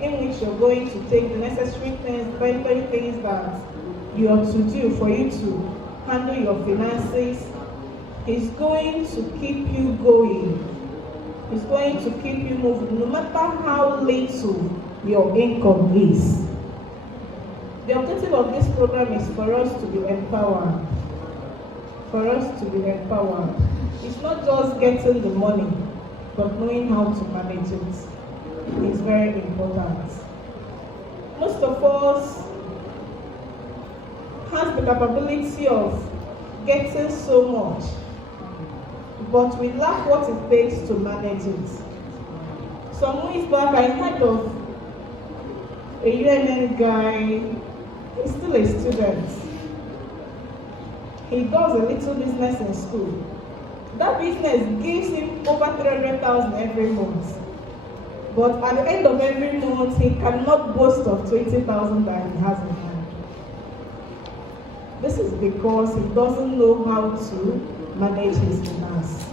in which you're going to take, the necessary things, things that you have to do for you to handle your finances is going to keep you going. It's going to keep you moving, no matter how little your income is. The objective of this program is for us to be empowered. For us to be empowered. It's not just getting the money, but knowing how to manage it is very important. Most of us have the capability of getting so much, but we lack what it takes to manage it. Some weeks back, I heard of a UNN guy. He's still a student. He does a little business in school. That business gives him over 300,000 every month. But at the end of every month, he cannot boast of 20,000 that he has in hand. This is because he doesn't know how to manage his finance.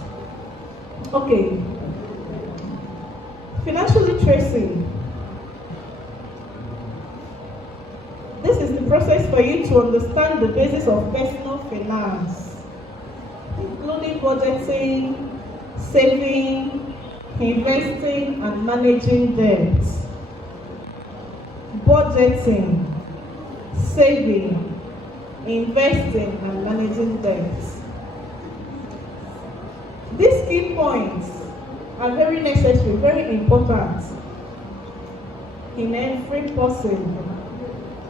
Okay. Financial literacy. This is the process for you to understand the basis of personal finance, including budgeting, saving, investing, and managing debt. Budgeting, saving, investing, and managing debt. These key points are very necessary, very important in every person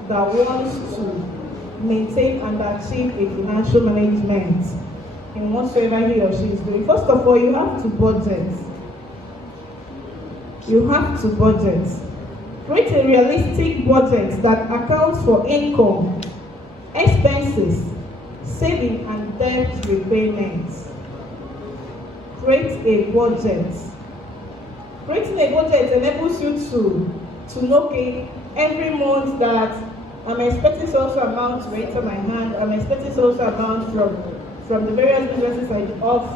that wants to maintain and achieve a financial management in whatsoever he or she is doing. First of all, you have to budget. You have to budget. Create a realistic budget that accounts for income, expenses, saving, and debt repayments. Create a budget. Creating a budget enables you to know, okay, every month that I'm expecting so amount to enter my hand, I'm expecting so amount from the various businesses I do, or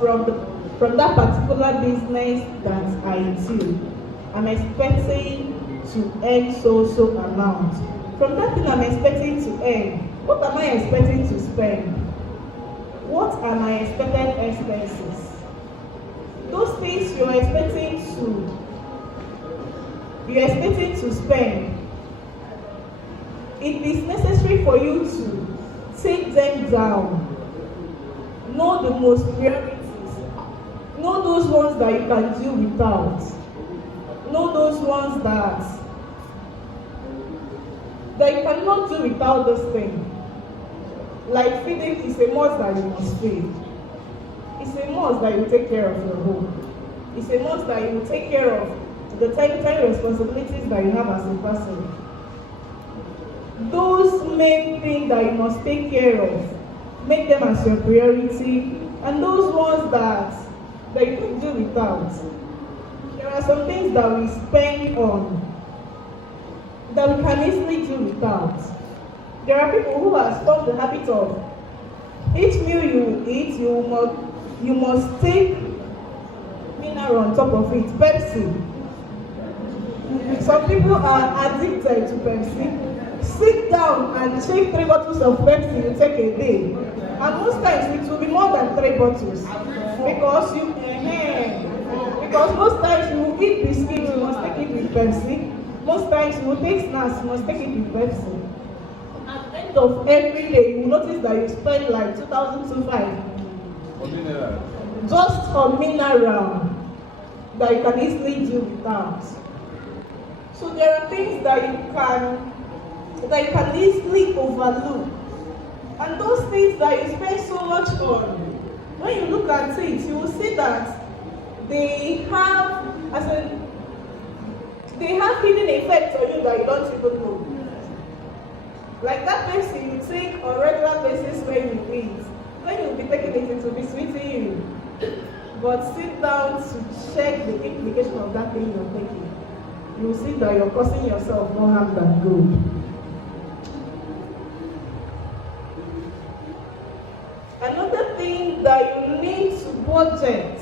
from that particular business that I do. I'm expecting to earn so amount. From that thing I'm expecting to earn, what am I expecting to spend? What are my expected expenses? Those things you're expecting to spend, it is necessary for you to take them down. Know the most priorities. Know those ones that you can do without. Know those ones that you cannot do without this thing. Like feeding is a must that you must feed. It's a must that you take care of your home. It's a must that you take care of the tiny responsibilities that you have as a person. Those main things that you must take care of, make them as your priority, and those ones that you can do without. There are some things that we spend on that we can easily do without. There are people who have stopped the habit of each meal you eat, you must take mineral on top of it. Pepsi. Some people are addicted to Pepsi. Sit down and take 3 bottles of Pepsi you take a day. And most times it will be more than 3 bottles. Because most times you will eat biscuits, you must take it with Pepsi. Most times you will take snacks, you must take it with Pepsi. At the end of every day, you will notice that you spend like 2,205 just on mineral that you can easily do without. So there are things that you can easily overlook. And those things that you spend so much on, when you look at it, you will see that they have hidden effects on you that you don't even know. Like that Pepsi you take on regular basis when you eat. When you'll be taking it will be sweeting you. But sit down to check the implication of that thing you're taking. You will see that you're causing yourself more harm than good. Another thing that you need to budget,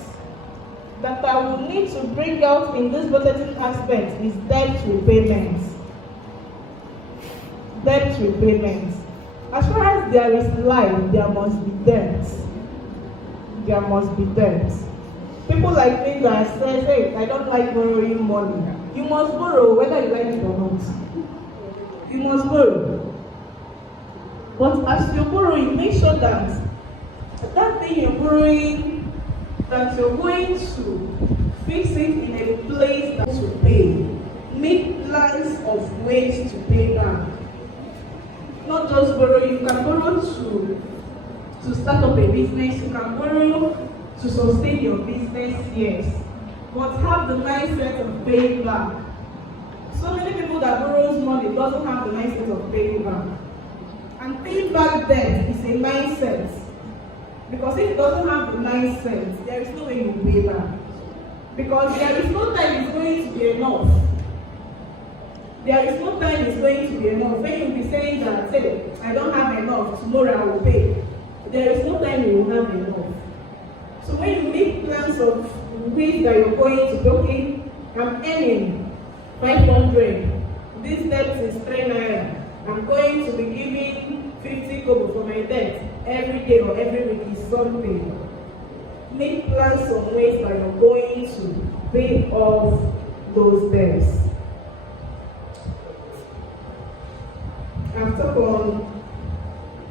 that I will need to bring out in this budgeting aspect, is debt repayments. Debt repayments. As far as there is life, there must be debt. there must be debt. People like me that say, hey, I don't like borrowing money. You must borrow whether you like it or not. You must borrow. But as you're borrowing, make sure that that thing you're borrowing, that you're going to fix it in a place that you pay. Make plans of ways to pay back. Not just borrow, you can borrow to start up a business, you can borrow to sustain your business, yes. But have the mindset of paying back. So many people that borrows money doesn't have the mindset of paying back. And paying back debt is a mindset. Because if it doesn't have the mindset, there is no way you pay back. Because there is no time it's going to be enough. There is no time it's going to be enough. When you be saying that, say, I don't have enough, tomorrow I will pay. There is no time you will have enough. So when you make plans of ways that you're going to be, okay, I'm earning 500. This debt is 3 naira. I'm going to be giving 50 kobo for my debt every day or every week is something. Make plans on ways that you're going to pay off those debts. I've talked on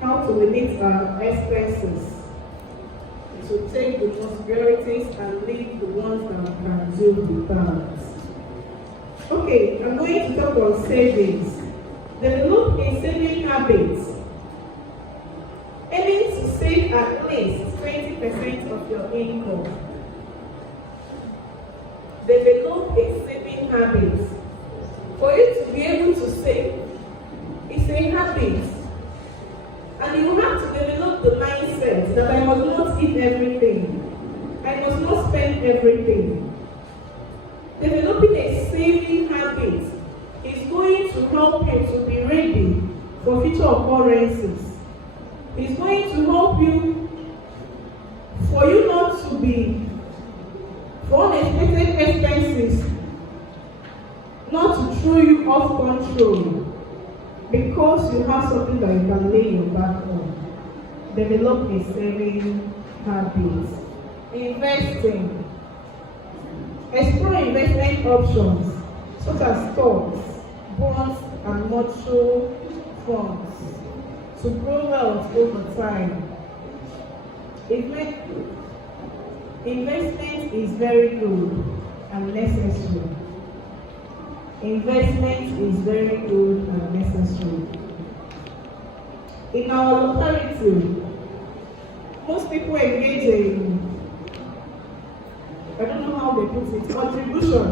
how to limit our expenses, to take the possibilities and leave the ones that we can do without. Okay, I'm going to talk on savings. Develop a saving habit. Aiming to save at least 20% of your income. Develop a saving habit. For you to be able to save, it's a habit. And you have to develop the mindset that I must not eat everything. I must not spend everything. Developing a saving habit is going to help you to be ready for future occurrences. It's going to help you for you not to be for unexpected expenses, not to throw you off control because you have something that you can lay your back on. Develop a saving habit. Investing. Explore investment options such as stocks, bonds, and mutual funds to grow wealth over time. Investment is very good and necessary. Investment is very good and necessary. In our locality, most people engage in, I don't know how they put it, contribution.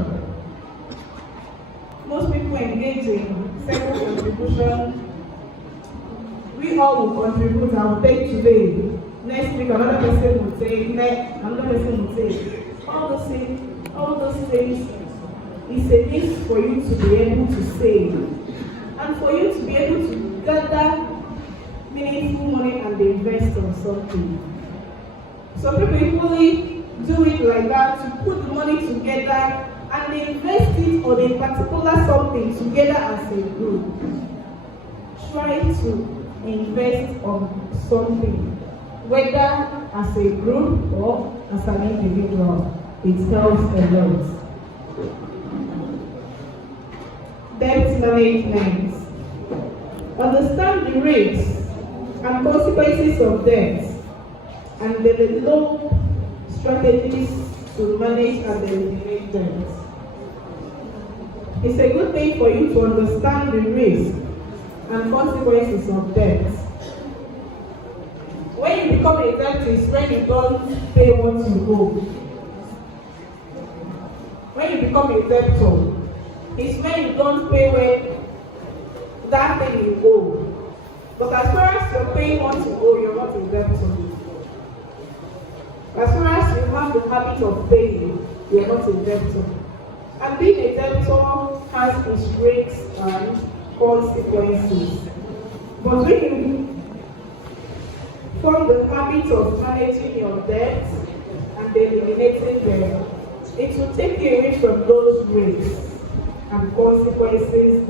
Most people engage in second contribution. We all will contribute, I will take today. Next week, another person will take, another person will take. All those things is a means for you to be able to save. And for you to be able to gather meaningful money and invest on something. So people usually do it like that, to put the money together and invest it on a particular something together as a group. Try to invest on something, whether as a group or as an individual. It helps a lot. Debt management. Understand the risks and consequences of debt and develop strategies to manage and eliminate debt. It's a good thing for you to understand the risks and consequences of debt. When you become a debt is when you don't pay what you owe. When you become a debtor, it's when you don't pay when that thing you owe. But as far as you're paying what you owe, you're not a debtor. As far as you have the habit of paying, you're not a debtor. And being a debtor has its risks and consequences. But when you form the habit of managing your debt and eliminating them, it will take you away from those risks and consequences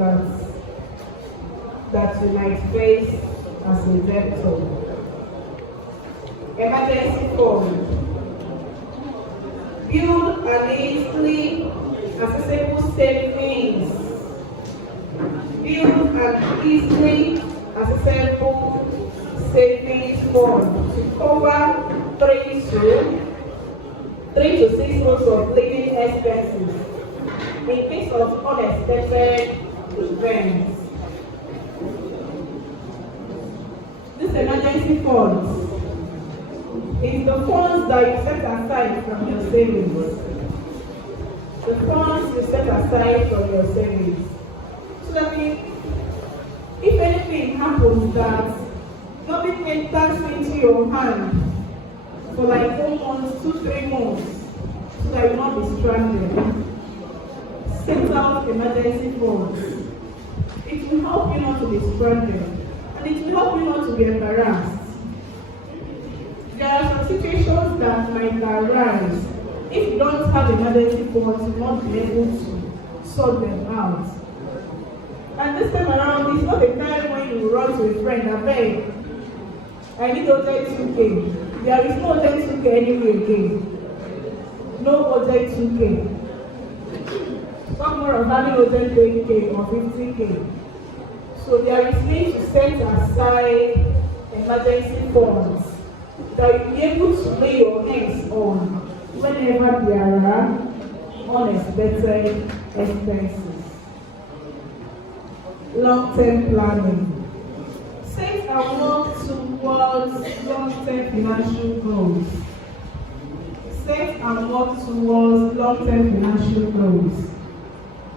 that you might face as a debtor. Emergency fund. Build an easily accessible savings. Build an easily accessible savings fund to cover 3 to 6 months of living expenses in case of unexpected events. This emergency funds is the funds that you set aside from your savings. The funds you set aside from your savings. So that if anything happens that nothing enters into your hand for like 4 months, 2-3 months, so that you will not be stranded, set out emergency funds. It will help you not to be stranded, and it will help you not to be embarrassed. There are some situations that might arise if you don't have emergency funds, you will not be able to sort them out. And this time around, it's not a time when you run to a friend and beg, I need urgent 2K. There is no urgent 2K anywhere again. No urgent 2K. Some more of having urgent 20K or 50K. So there is need to set aside emergency funds that you'll be able to lay your hands on whenever there are unexpected expenses. Long-term planning. Set and work towards long-term financial goals. Set and work towards long-term financial goals.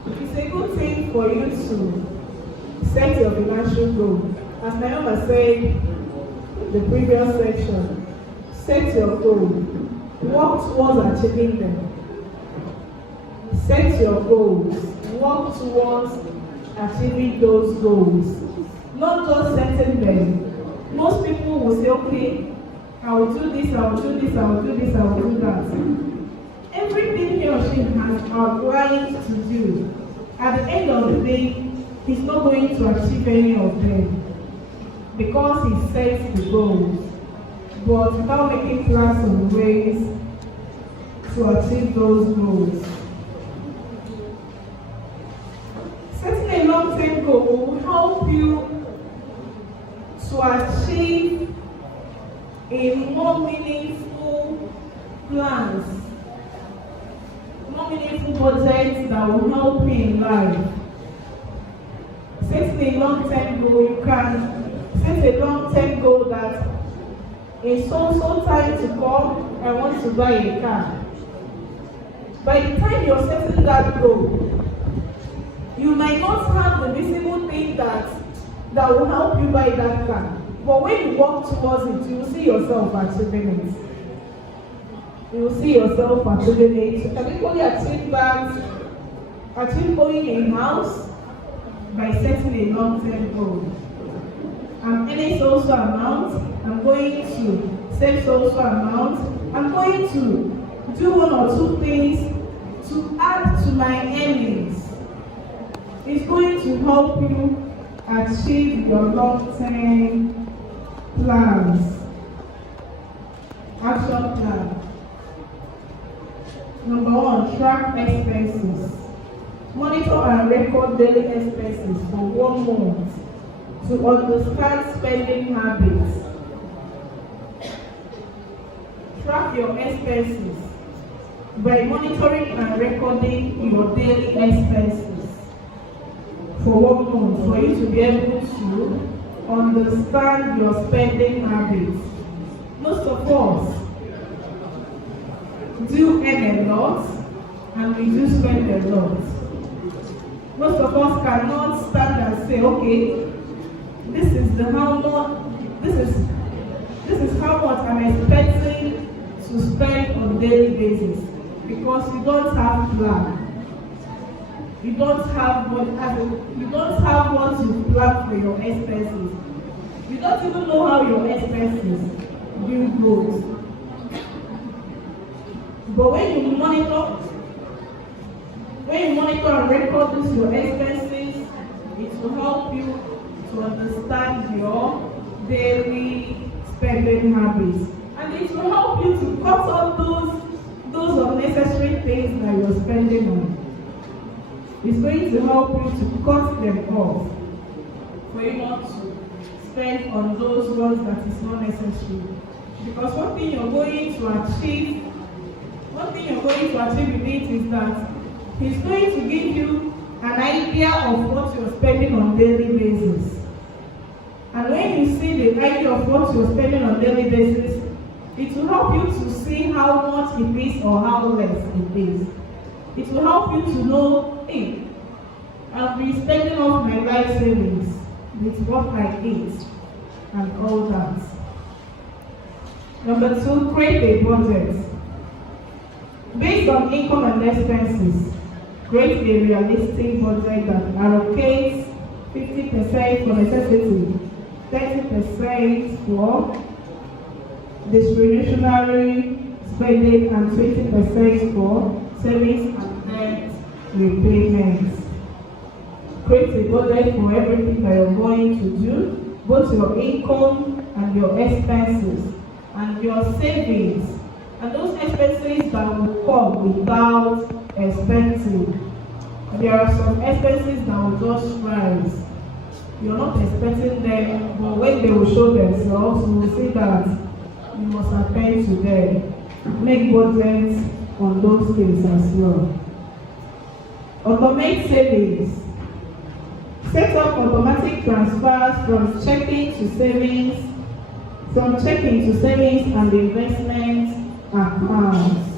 It's a good thing for you to set your financial goal. As Naomi said in the previous section, set your goal. Work towards achieving them. Set your goals. Work towards achieving those goals. Not just setting them. Most people will say, okay, I will do this, I will do this, I will do this, I will do that. Everything he or she has outlined to do, at the end of the day, he's not going to achieve any of them because he sets the goals, but without making plans on ways to achieve those goals. Setting a long-term goal will help you to achieve a more meaningful plans, more meaningful budgets that will help you in life. Setting a long-term goal, you can set a long-term goal that in so time to come, I want to buy a car. By the time you're setting that goal, you might not have the visible thing that will help you buy that car. But when you work towards it, you will see yourself achieving it. You will see yourself achieving it. You can equally achieve that, achieve owning a house by setting a long-term goal. I'm earning so amount, I'm going to save so amount, I'm going to do 1 or 2 things to add to my earnings. It's going to help you achieve your long-term plans. Action plan. Number 1, track expenses. Monitor and record daily expenses for 1 month to understand spending habits. Track your expenses by monitoring and recording your daily expenses for 1 month for you to be able to understand your spending habits. Most of us do earn a lot and we do spend a lot. Most of us cannot stand and say, okay, this is how much I'm expecting to spend on a daily basis, because you don't have plan. You don't have what to plan for your expenses. You don't even know how your expenses will grow. But when you monitor and record your expenses, it will help you to understand your daily spending habits, and it will help you to cut off those those unnecessary things that you're spending on. It's going to help you to cut them off, for you not to spend on those ones that is not necessary. Because one thing you're going to achieve with it is that he's going to give you an idea of what you're spending on a daily basis. And when you see the idea of what you're spending on a daily basis, it will help you to see how much it is or how less it is. It will help you to know, hey, I'll be spending off my life savings with what I eat and all that. Number 2, create a budget. Based on income and expenses, create a realistic budget that allocates 50% for necessity, 30% for discretionary spending, and 20% for savings and debt repayments. Create a budget for everything that you're going to do, both your income and your expenses and your savings, and those expenses that will come without expecting. There are some expenses that will just rise. You're not expecting them, but when they will show themselves, you will see that you must attend to them. Make budgets on those things as well. Automate savings. Set up automatic transfers from checking to savings and investment accounts.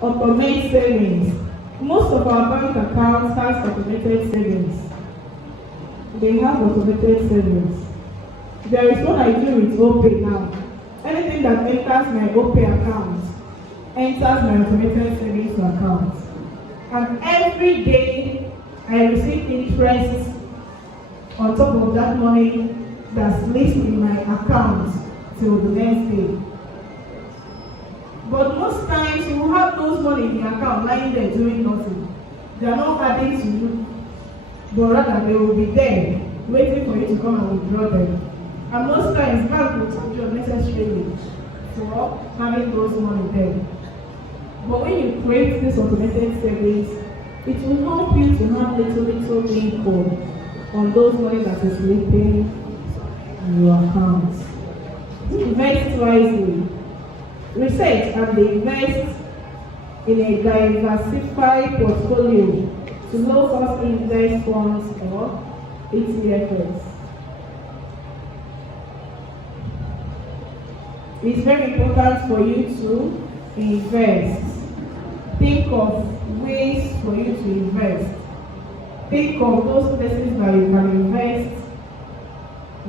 Automate savings. Most of our bank accounts have automated savings. They have automated savings. There is what I do with OPay now. Anything that enters my OPay account enters my automated savings account. And every day I receive interest on top of that money that's left in my account till the next day. But most times you will have those money in your account lying there doing nothing. They are not adding to you, but rather they will be there waiting for you to come and withdraw them. And most times bank will charge you unnecessarily for having those money there. But when you create this automated savings, it will help you to have little income on those money that is sleeping in your accounts. Invest wisely. Research and invest in a diversified portfolio to low-cost index funds or ETFs. It's very important for you to invest. Think of ways for you to invest. Think of those places that you can invest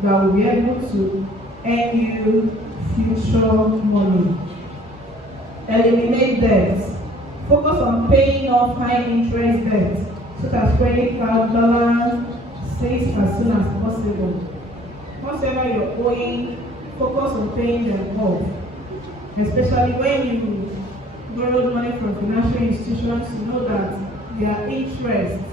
that will be able to earn you future money. Eliminate debts. Focus on paying off high interest debts, such as credit card balance, as soon as possible. Whatever you're owing, focus on paying them off. Especially when you borrow money from financial institutions, you know that their interest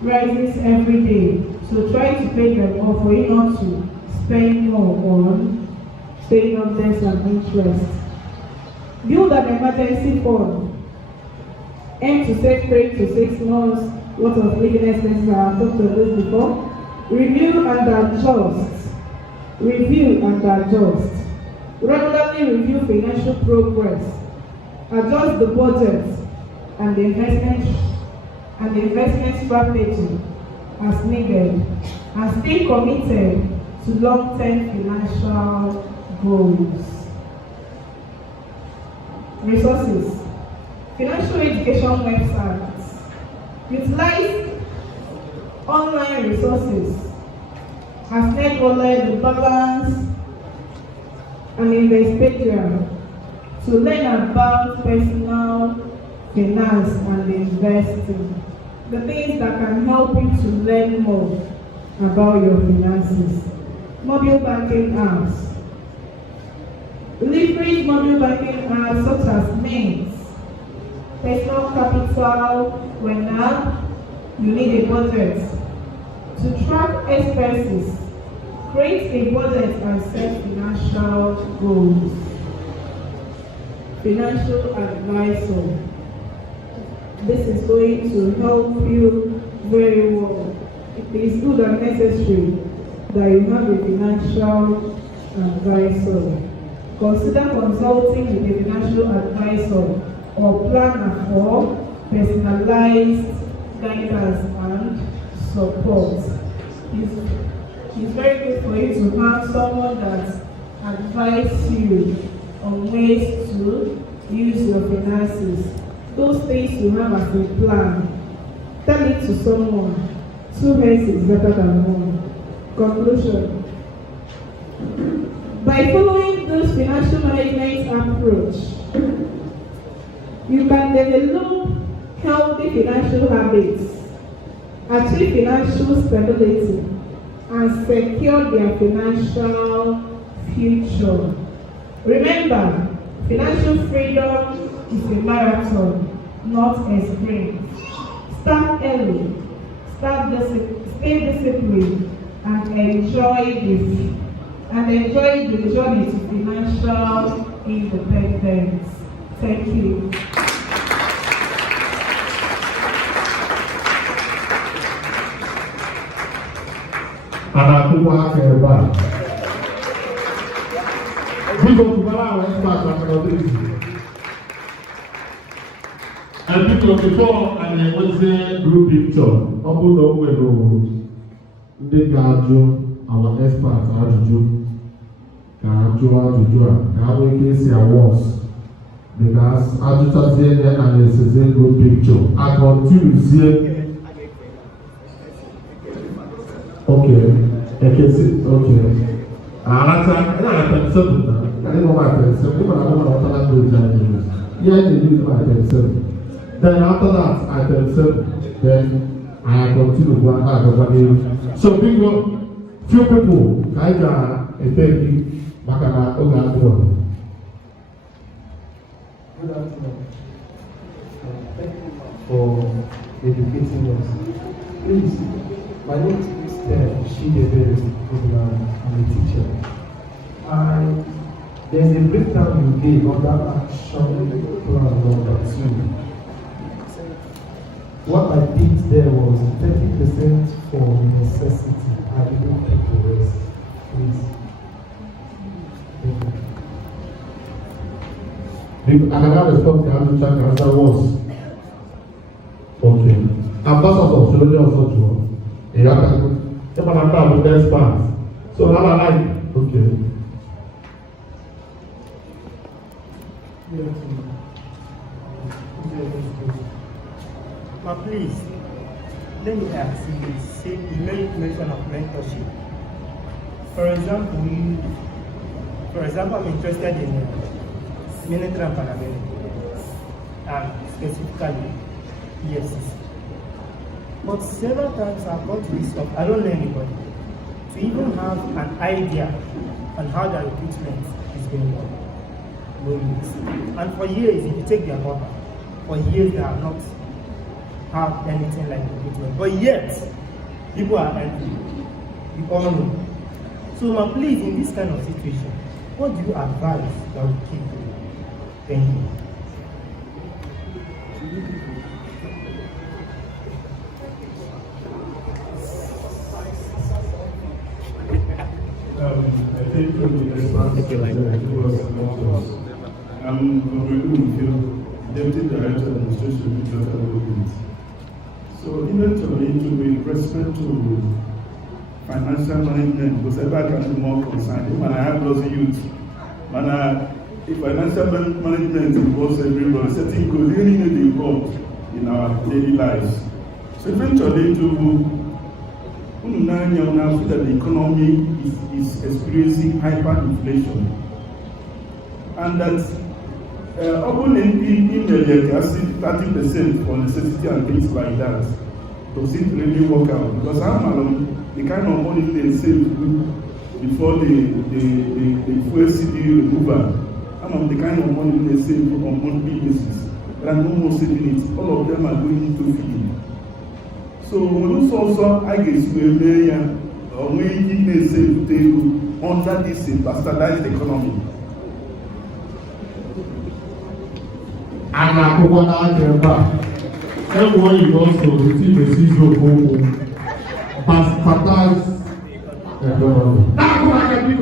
rises every day. So try to pay them off for you not to spend more on paying off debts and interest. Build an emergency fund. Aim to save 3 to 6 months worth of living expenses. I have talked about this before. Review and adjust. Regularly review financial progress. Adjust the budget and the investment strategy as needed, and stay committed to long-term financial goals. Resources. Financial education websites. Utilize online resources as NetWallet, the Balance, and Investopedia to learn about personal finance and investing. The things that can help you to learn more about your finances. Mobile banking apps. Leverage mobile banking apps such as Mint, Personal Capital. When you need a budget to track expenses, create a budget and set financial goals. financial advisor. This is going to help you very well. It is good and necessary that you have a financial advisor. Consider consulting with a financial advisor or planner for personalized guidance and support. It's very good for you to have someone that advises you on ways to use your finances. Those things you have as a plan, tell it to someone. 2 heads is better than 1. Conclusion. By following this financial management approach, you can develop healthy financial habits, achieve financial stability, and secure their financial future. Remember, financial freedom is a marathon, not a sprint. Start early, stay disciplined, and enjoy the journey to financial independence. Thank you. And because before I was a group picture, they got our experts awards. Because agitated and it's a group picture. I continue to see. Okay. Okay. I can settle. I know my person. Yeah, they use my person. Then after that, I can settle. Then I continue one out. So people, few people, kind of a baby, Makana Oga. Good afternoon. Thank you for educating us. Please, my name is I'm a teacher. And there's a breakdown you gave on that action plan number 2. What I did there was 30% for necessity. I didn't take the rest. Please. Thank you. And I got a stop the answer was okay. Ambassador should also do. You have to if I'm not with that part. So now I like okay. But please, let me ask you, say you made mention of mentorship. For example, I'm interested in military and paramilitary, and specifically EFCC. But several times I've got to this stuff, I don't know anybody to even have an idea on how the recruitment is going on. And for years, if you take their number, for years they have not had anything like recruitment. But yet, people are angry. You all know. So, please, in this kind of situation, what do you advise that we keep doing? Thank you. I think the response I'm Deputy Director of Administration of Local Government. So eventually, with respect to financial management, because everybody can be more concerned. When I have those youth, if financial management involves everybody, certain goals really need to be involved in our daily lives. So eventually, now that the economy is experiencing hyperinflation, and that open in the 30% for necessity and things like that, does it really work out? Because I'm alone, the kind of money they save before the fuel CD removal, the kind of money they save on monthly basis, there are no more saving it. All of them are going into feeding. So when also I guess we or when they save table under this bastardized economy. and Akubana Jemba. Everyone you also receive a season of Pastor's economy. That's what I can do.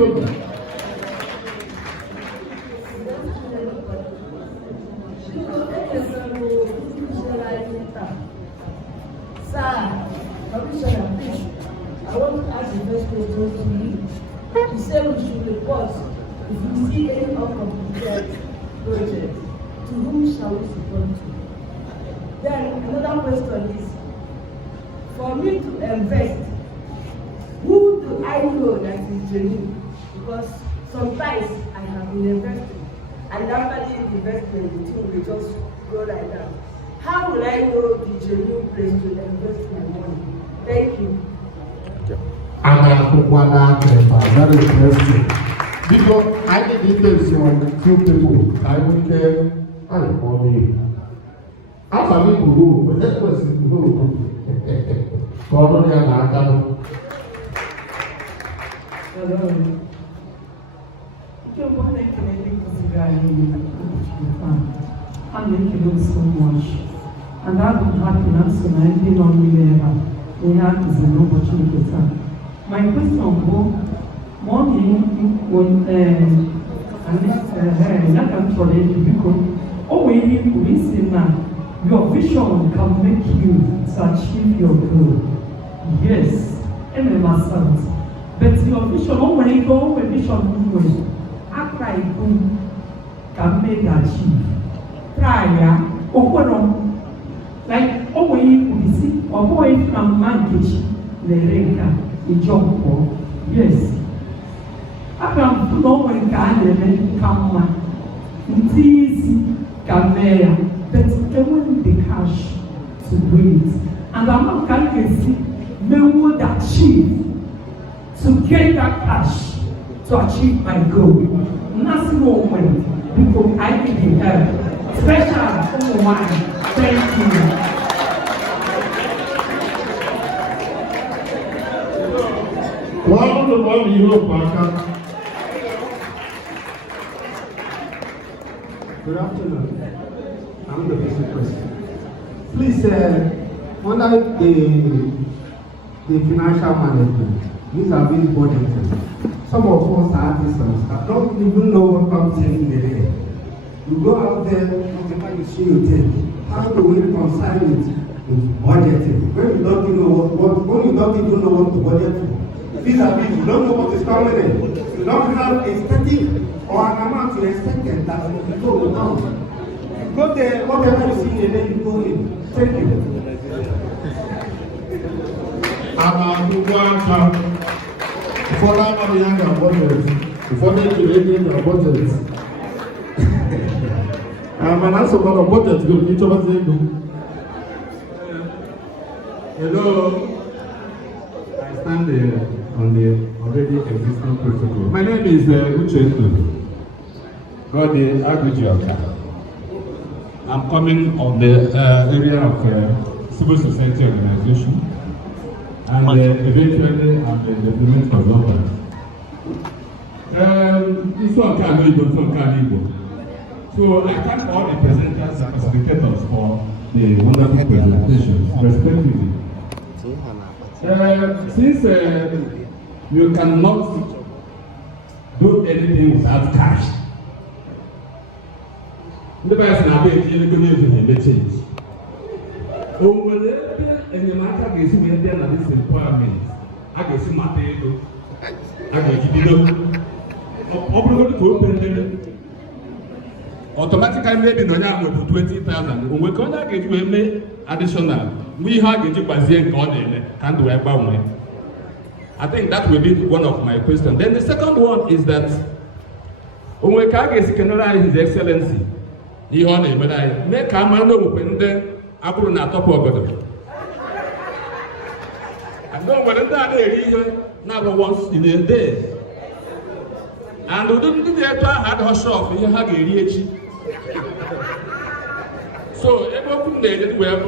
Sir, Commissioner, please, I want to ask the first question to you. You say we should report if we see any uncompleted project. To whom shall we support to? Then another question is, for me to invest, who do I know that is genuine? Because sometimes I have been investing, and after the investment, the thing will just go like that. How will I know the genuine place to invest my money? Thank you. Very interesting. Because I need details from two people. I will tell you. After me go, but that person go. Colony and Akano. Hello. Thank you so much. And I've been happy and so I've been on me ever. We have is an opportunity. My question morning when I can tell you because we see now your vision can make you to achieve your goal. Yes, myself. But your vision, when you go with vision, after I can make achieve. Prior, like you see, from Mankish, the job. Yes. I can know when come. It's easy, but they want the cash to do it. And I'm not going to see me would achieve to get that cash to achieve my goal. Nothing moment because I need help. Special one. Thank you. Welcome to one Europe, Good afternoon. I'm the vice president. Please, under the financial management, these are big budgeting. Some of us are artisans that don't even know what comes in the day. You go out there, whatever you see, you take. How do we reconcile it with budgeting? When you don't even know what to budget for. Vis-a-vis, you don't know what is coming in. You don't have a static or an amount you expected that will go down. You go there, whatever you see, and then you go in. Thank you. Before that, I'm young and budget. Before they created their budget. I'm an answer about a budget. Go each of us. Hello. I stand on the already existing protocol. My name is Hqtrs. God the Agriculture. I'm coming on the area of civil society organization and eventually I'm the implement consultant. This one can be done, some can be done. So I thank all the presenters and facilitators for the wonderful presentations, respectively. Since you cannot do anything without cash, the best now is you're going to change. Over there, and the matter is when there are these requirements. I guess you might do. I guess you do. Automatically, maybe no now 20,000. We can't get you additional. We have to get you can't do it. I think that will be one of my questions. Then the second one is that when we can't get His Excellency, he honor, but I make a man open the apple na top of it. I don't want that now once in a day. And we didn't do that. I had her shop. You had a reach. So, everyone did well.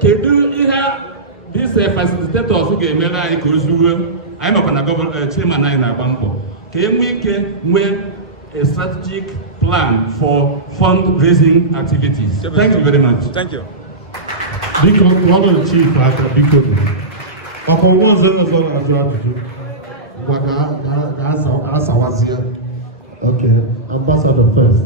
Can you have this facilitators who gave me a cruise? I'm not going to go chairman in a bank. Can we a strategic plan for fundraising activities. Thank you very much. Thank you. Because one of the chief at a big company. But for one of the okay, ambassador first.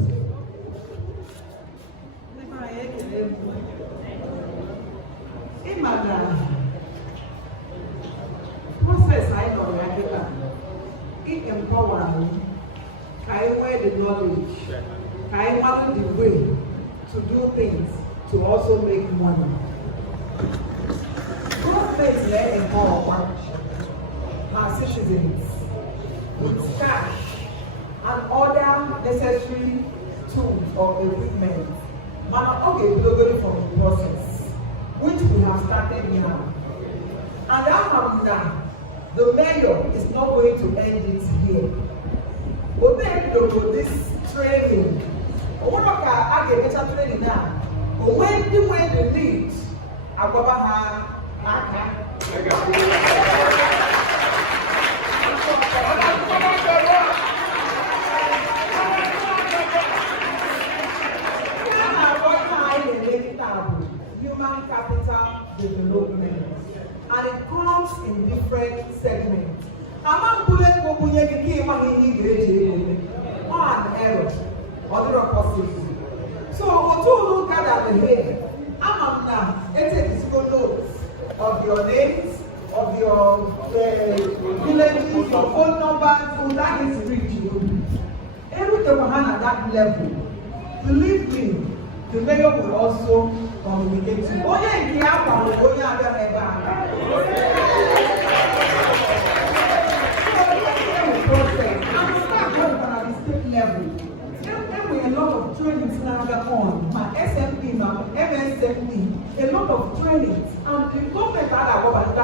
Process I know it empowers me. I wear the knowledge. I want the way to do things to also make money. Process let empower our citizens with cash and other necessary tools or equipment. Man, okay, globally from the process, which we have started now. And now, the mayor is not going to end it here. But then, this training, what I get better training now. But when the need, I go back. Human capital development, and it comes in different segments. Among bullet one error, other possible. So, what you look at the head, I'm now, it's a physical notes of your names, of your villages, your phone numbers, so that is reach you. Everything at that level, believe me, the mayor will also communicate to you. Oh yeah, if you have one, oh yeah, I level. There were a lot of trainings now on my SMP, my MSMP, a lot of trainings, and the government had a government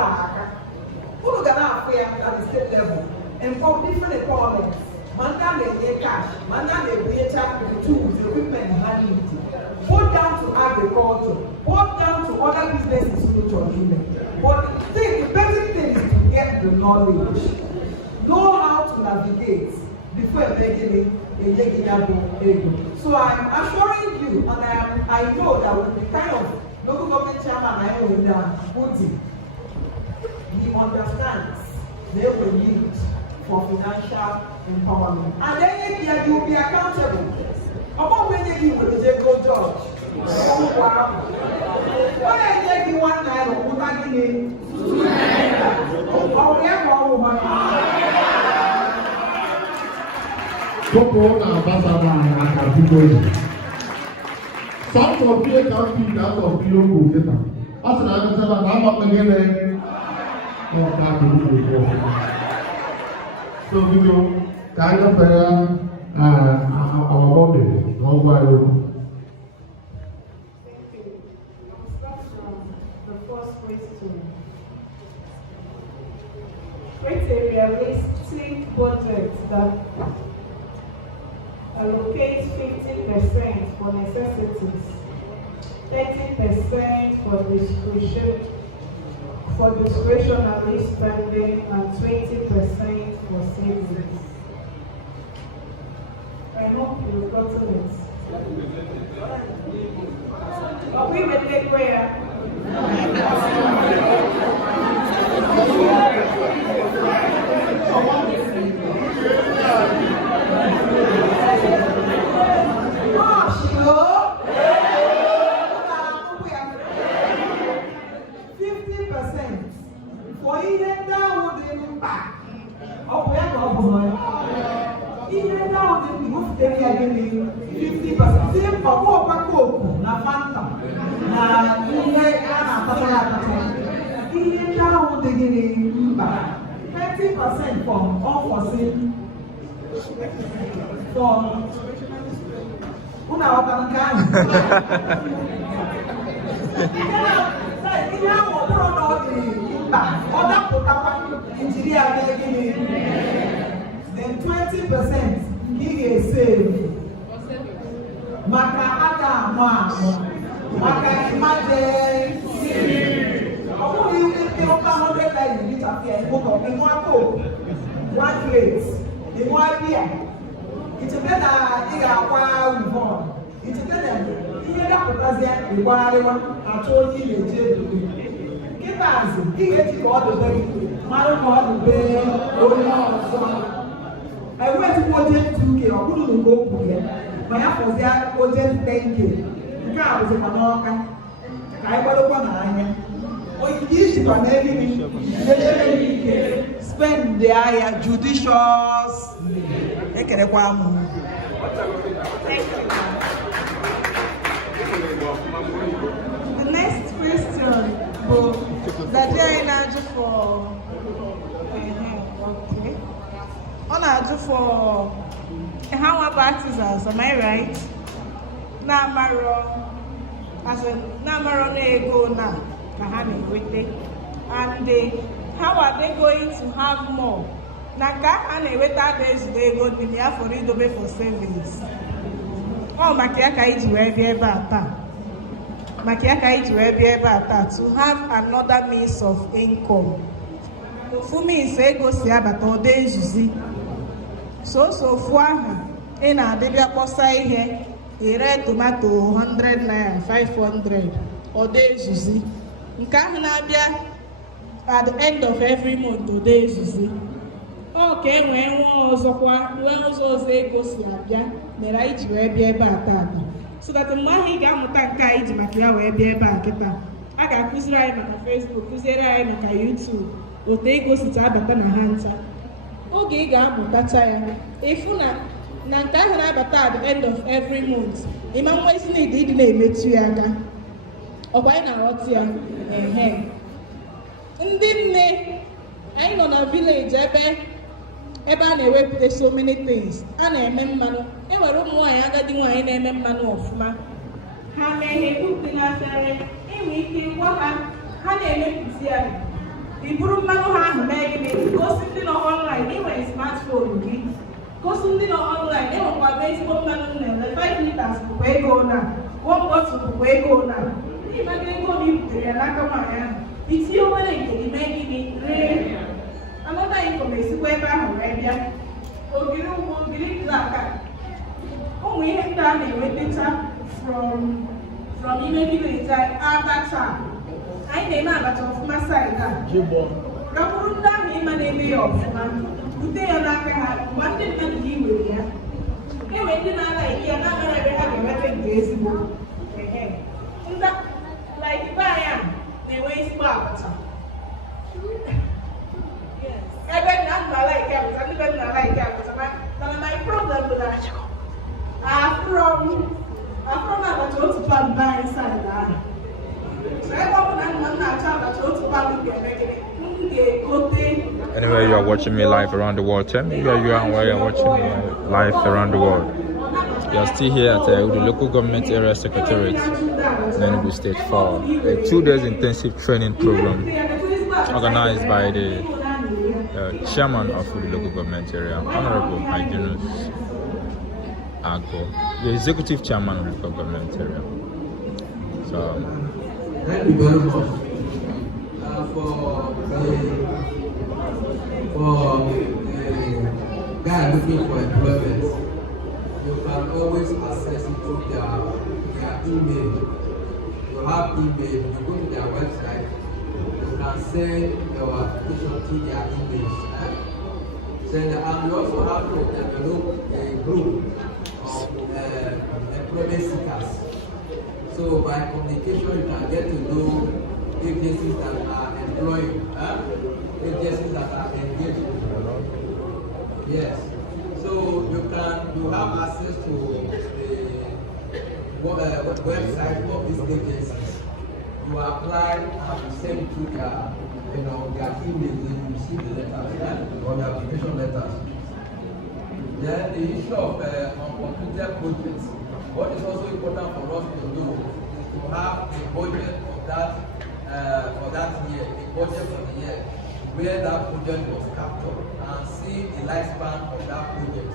who look at that at the state level and for different empowerments. Manda they cash, manda they tools, equipment, handling. Both down to agriculture, both down to other businesses in but the basic thing is to get the knowledge, know how to navigate before making it a ego. So I'm assuring you, and I know that with the kind of local government chairman I am with Hqtrs, he understands they will need for financial empowerment. And then you will be accountable. About when you will go judge. What I take you one night or put back in it. Or whatever. Koko na ambassador and category. Some of you can be that of you who get them. As an answer, I'm not again. Oh, that will be so we go kind of our body, one by one. Thank you. I'll start from the first question. Create a realistic budget that allocates 50% for necessities, 30% for discretionary spending, and 20% for savings. I hope you've gotten it. Are we ready prayer? From unforeseen from una otankani. Then 20% give a save. Maka ada maka emergency. Only if you pay over 100 like you need to pay in one plate, in one beer. ichete na ị ga-akwa wivon, ichete na ihe ga-apụtazie ịgbagharịwa achọ onye ị na-eji edobe. Nkịta azụ ị ga-eji ka ọ dobe gị mara ka ọ dobe onye ọzọ. Enweghị oje 2K, ọ bụrụ na nke okwu ya, ma ya fọzie oje 10K. Nke a bụzikwa n'ọka ka anyị gwadokwa n'anya. Onyinye ijikwa n'ebe ike spend ahịa judiciously. Ekelekwa m. The next question will that I do for okay. On I do for how about artisans, am I right? Now as a number ego now. And how are they going to have more? Naka and a weta base they go to the for it for savings. Oh, Makiaka is where be about Makiaka is where be about to have another means of income. For me, say go see about all days you see. So for in a debia posa here, a red tomato 100 naira, 500 or days you see. Nke ahụ na-abịa at the end of every month today izuzi ọ ka enwee nwa ọzọkwa nwee ụzọ ego si abịa mere anyị ji wee bịa ebe a taata so that mgbe ahụ ị ga-amụta nke anyị ji maka ya wee bịa ebe a kịta a ga-akụziri anyị maka Facebook kụziere anyị maka YouTube otu ego si abata na ha ncha oge ị ga-amụtacha ya ịfụ na nke ahụ na-abata at the end of every month ịma nwa isi na ịdị na-emetụ ya aka ọkwa anyị na-aghọta ya ndị nne anyị nọ na village ebe a na-ewepụta so many things a na-eme mmanụ enwere ụmụ nwaanyị agadi nwaanyị na-eme mmanụ ọfụma ha mee ihe ebupụta n'afere enwe ike gwa ha na-emepụta ya iburu mmanụ ha ahụ mee gịnị gosi ndị nọ online inwere smartphone gị gosi ndị nọ online enwekwa bụ ezigbo mmanụ na-ele 5 liters bụkwa ego na 1 bottle bụkwa ego na ịmaka ego na ibutere ya n'aka nwaanyị ahụ itinye obere nke gị mee gịnị ree anọta info esikwa ebe ahụ wee bịa ogiri ugbo ogiri aka ụmụ ihe ndị a na-enwetacha from ime village abacha anyị na-eme abacha ọfụma saịdị a gakwuru ndị ahụ ịma na-eme ya ọfụma bute ya n'aka ha mgbe ndị mmadụ ga iwere ya enwe ndị na-ala ike ya na-amara ebe ha ga-enweta nke ezigbo like be anyị a na-enwe ezigbo abacha ebe na ala ike abacha ndị be na ala ike abacha mana my problem bụ na afrom abacha otu pan be anyị saịdị ahụ Anyway, you are watching me live around the world. Tell me where you are and where you are watching me live around the world. We are still here at the local government area secretariat in Engr State for a 2 days intensive training program organized by the chairman of the local government area, Honorable Hyginus, the executive chairman of the local government area. So. Thank you very much for guy looking for employment. You can always access it through their email. You have email, you go to their website, you can send your application to their emails. And you also have to develop a group of employment seekers. So by communication, you can get to know agencies that are employing, agencies that are engaged. Yes. So you have access to the website of these agencies. You apply and you send to their email, and you receive the letters or the application letters. Then the issue of uncompleted projects. What is also important for us to do is to have a budget of that for that year, a budget for the year, where that project was captured and see the lifespan of that project.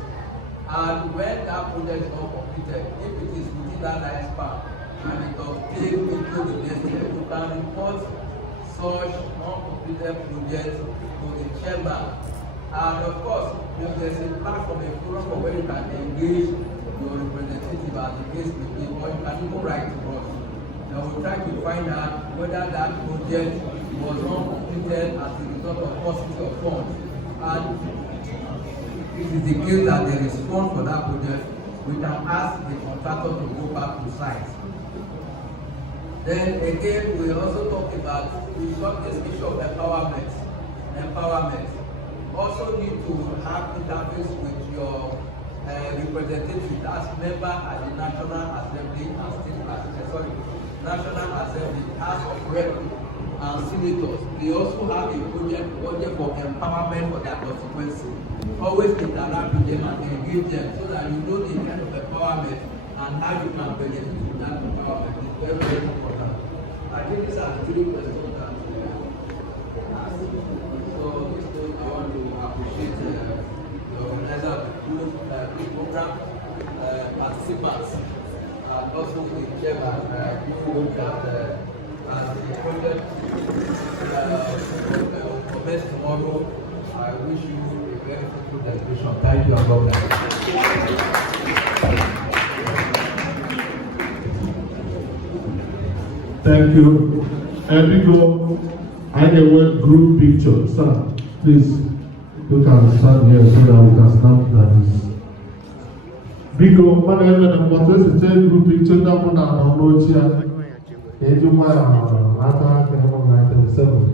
And when that project is not completed, if it is within that lifespan and it does take into the next year, you can report such uncompleted projects to the chairman And of course, there's a platform, a forum for where you can engage your representative and engage with people, or you can even write to us. Now we'll try to find out whether that project was not completed as a result of paucity of funds. And if it is the case that there is fund for that project, we can ask the contractor to go back to site. Then again, we also talk about the short issue of empowerment. Also need to have interface with your representative, that's member at the National Assembly and State National Assembly, House of Rep and Senators. They also have a project for empowerment for their constituency. Always interact with them and engage them so that you know the kind of empowerment and how you can benefit from that empowerment. It's very, very important. I think these are the three questions that so I want to appreciate the organizer of the program, participants, and also the chairman who looked at the project will commence tomorrow. I wish you a very fruitful celebration. Thank you and God bless. Thank you. And we go, I can work group picture. Sir, please, you can stand here so that we can stand like this. Biko, whatever the water is, the group picture that one out on no chair. 7.